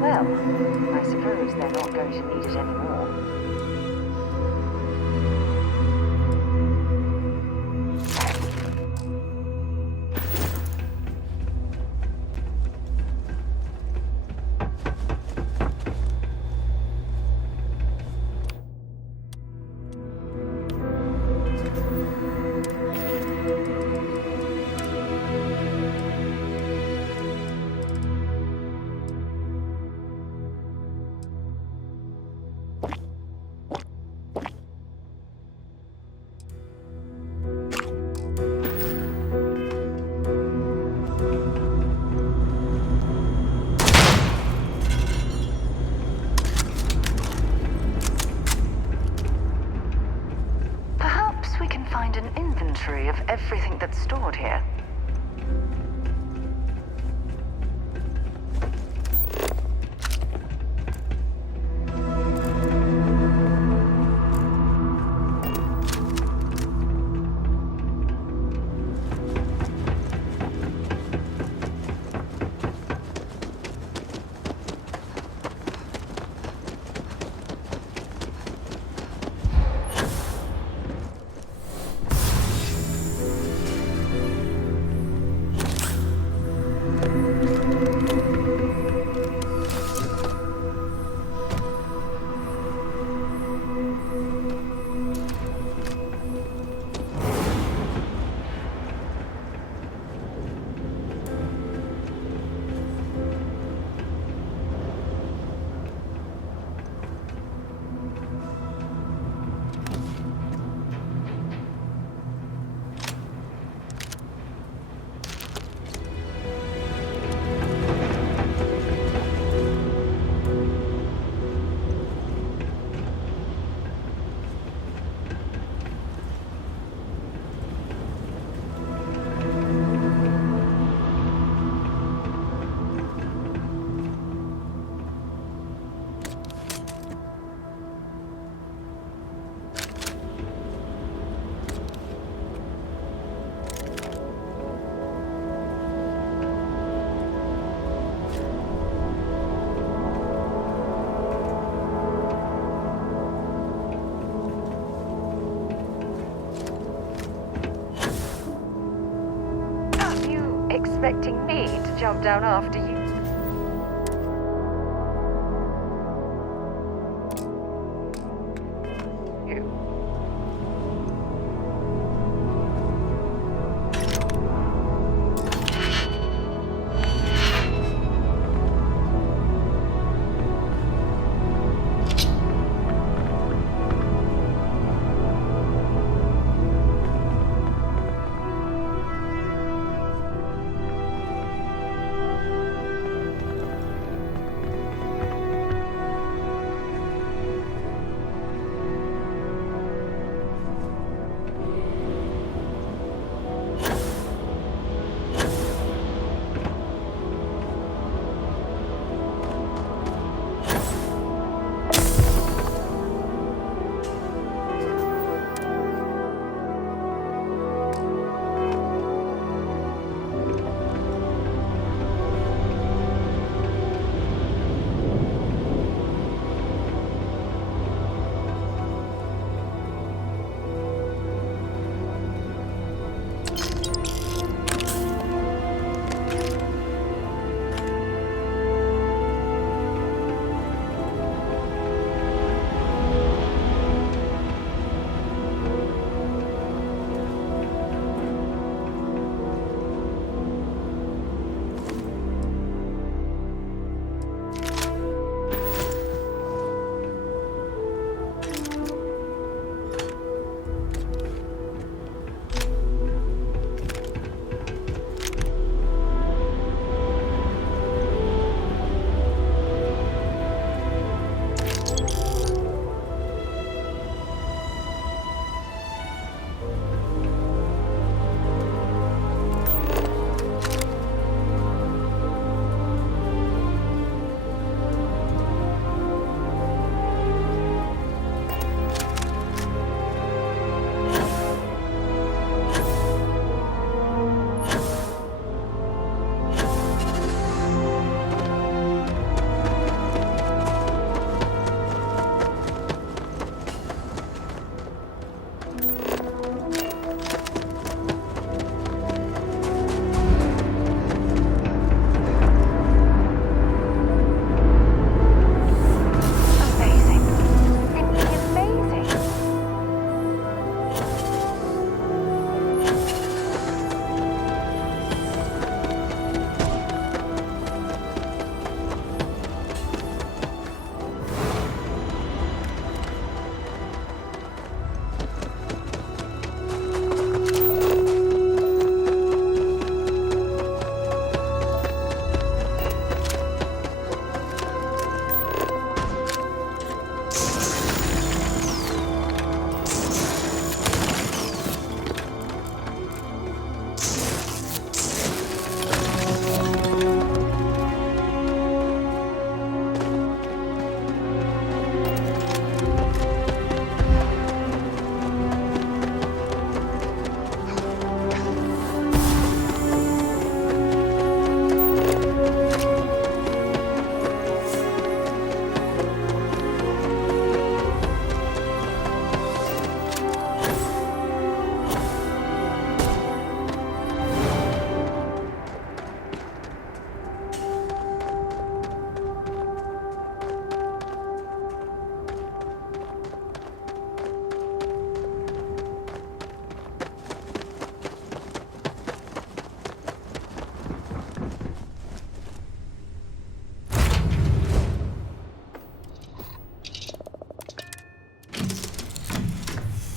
Well, I suppose they're not going to need it anymore. Find an inventory of everything that's stored here. expecting me to jump down after you?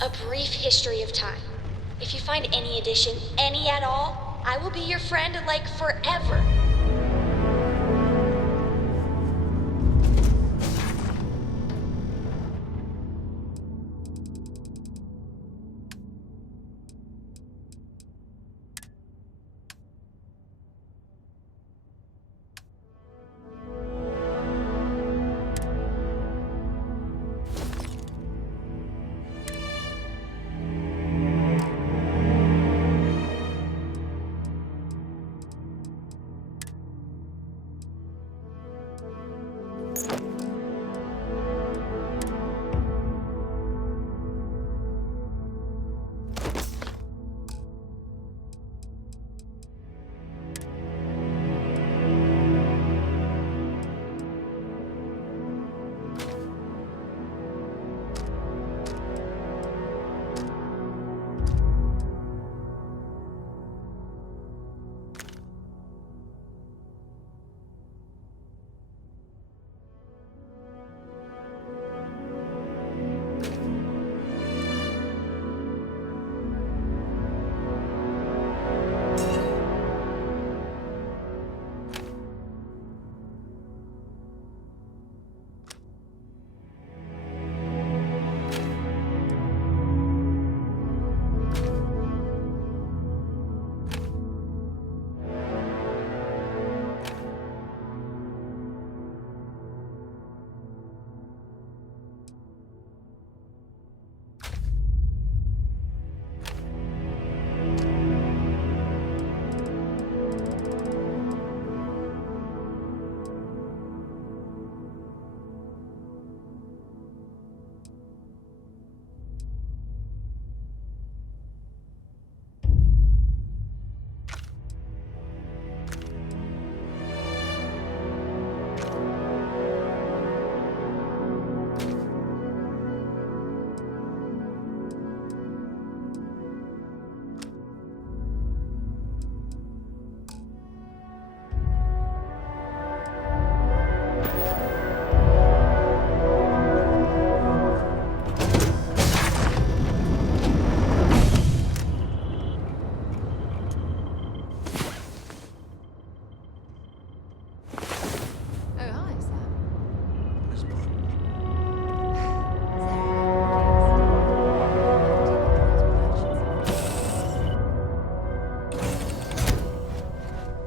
A brief history of time. If you find any addition, any at all, I will be your friend like forever.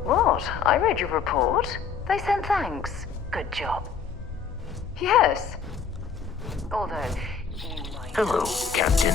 What? I read your report. They sent thanks. Good job. Yes. Although, you might... Hello, Captain.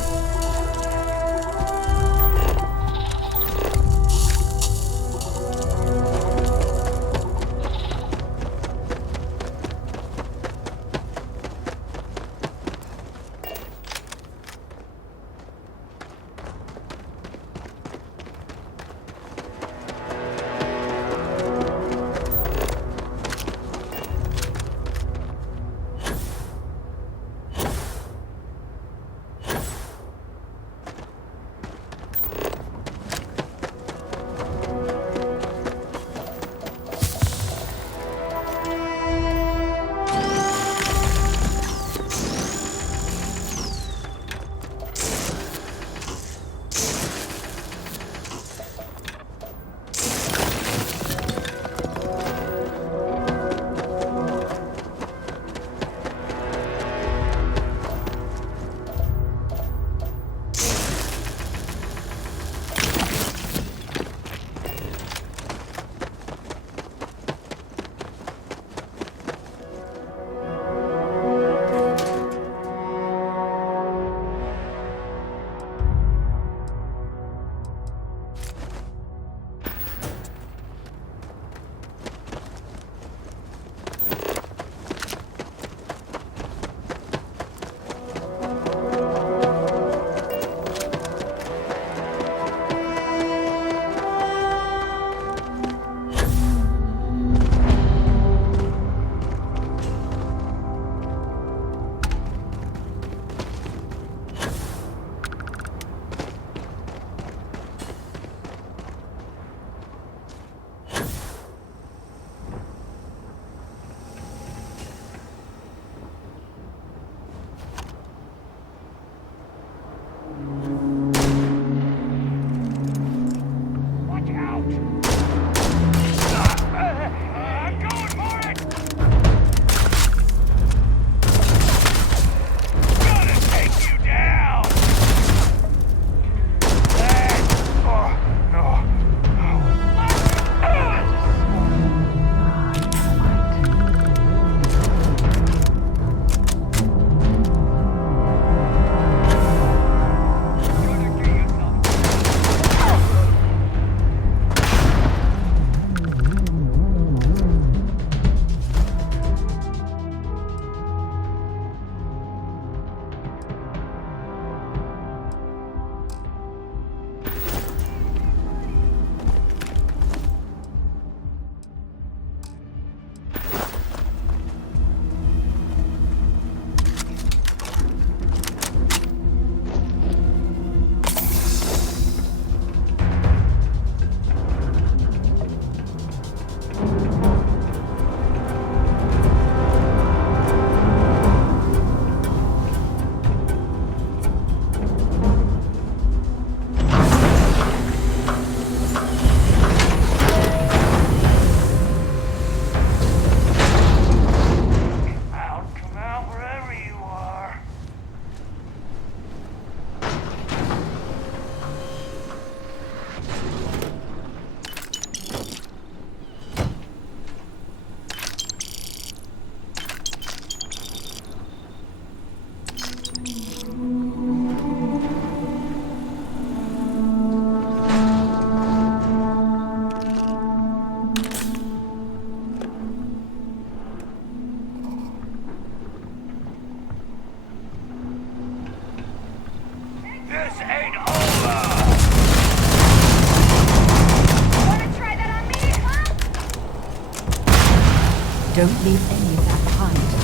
Don't leave any of that behind.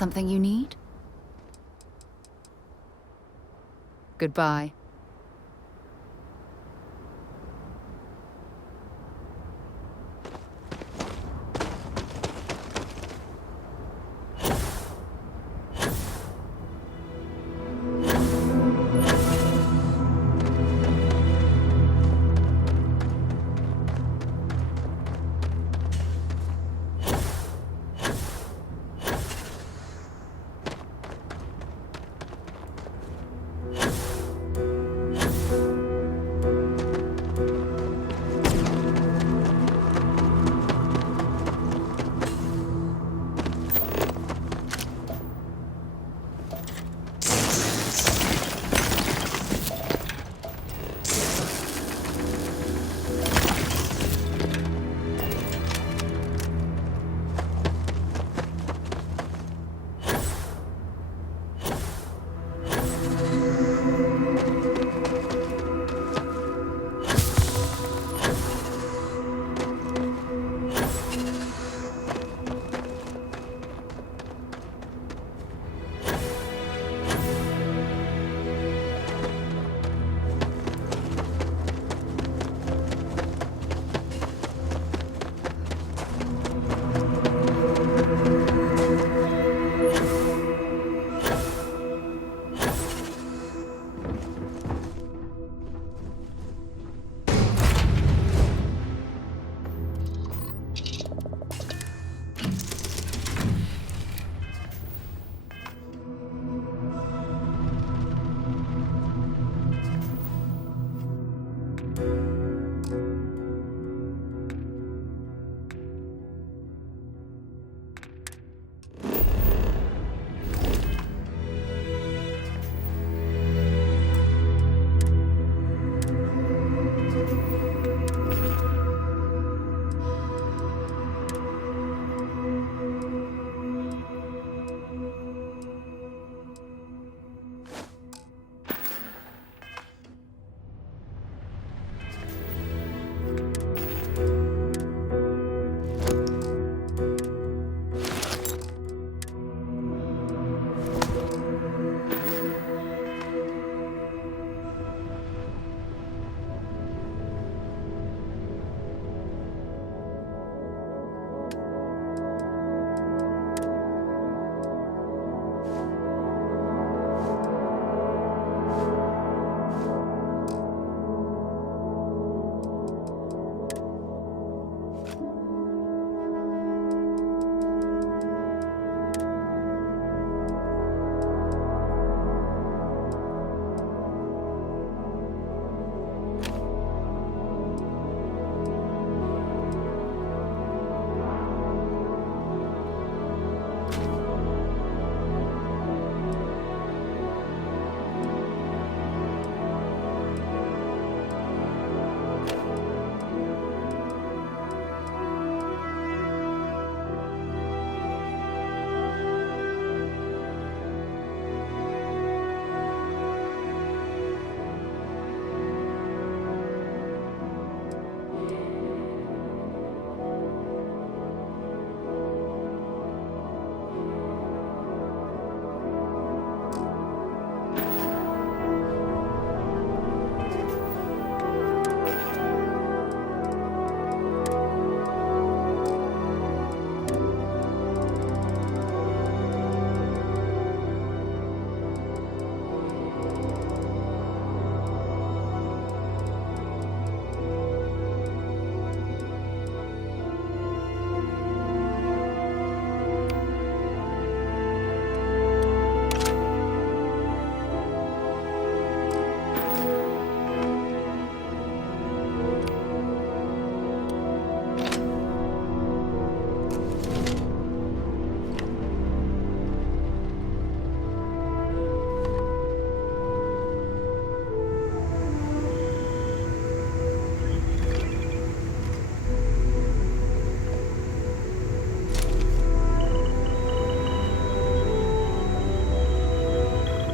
Something you need? Goodbye.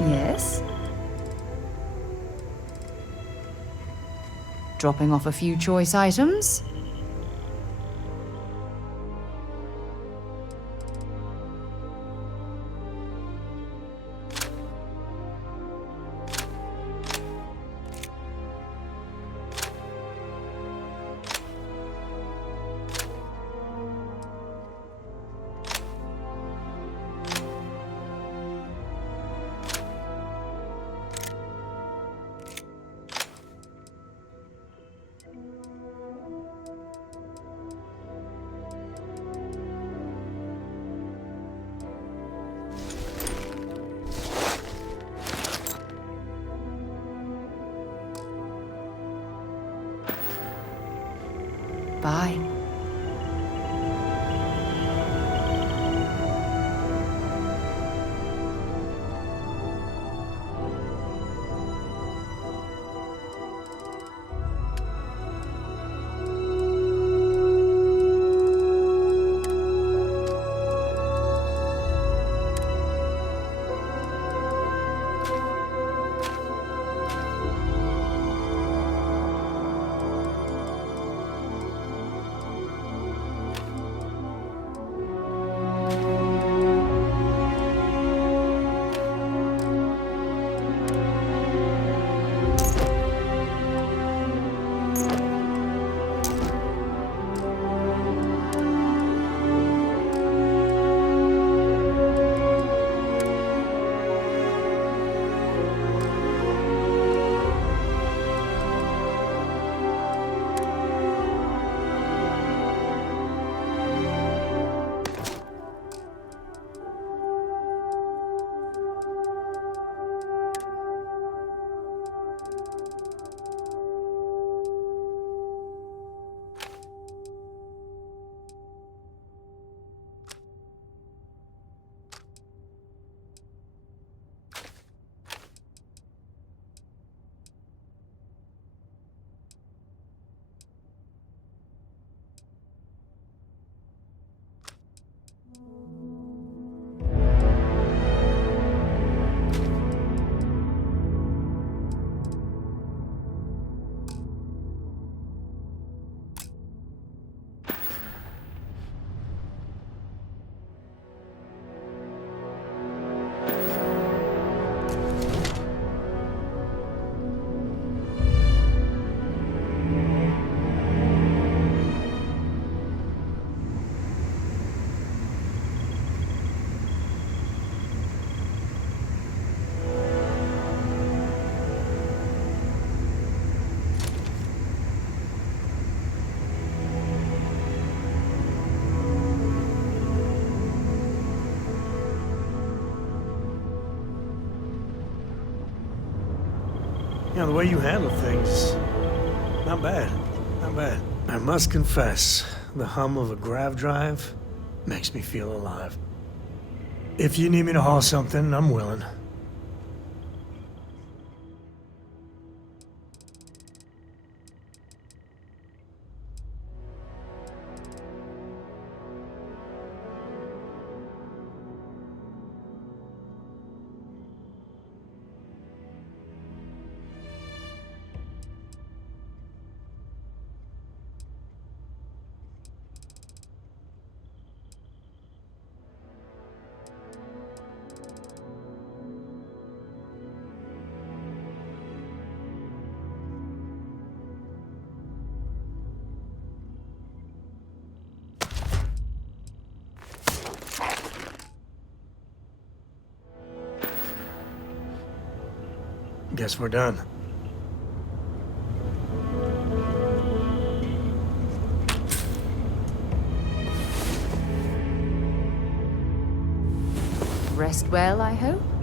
Yes? Dropping off a few choice items? Bye. You know, the way you handle things, not bad, not bad. I must confess, the hum of a grav drive makes me feel alive. If you need me to haul something, I'm willing. Guess we're done. Rest well, I hope?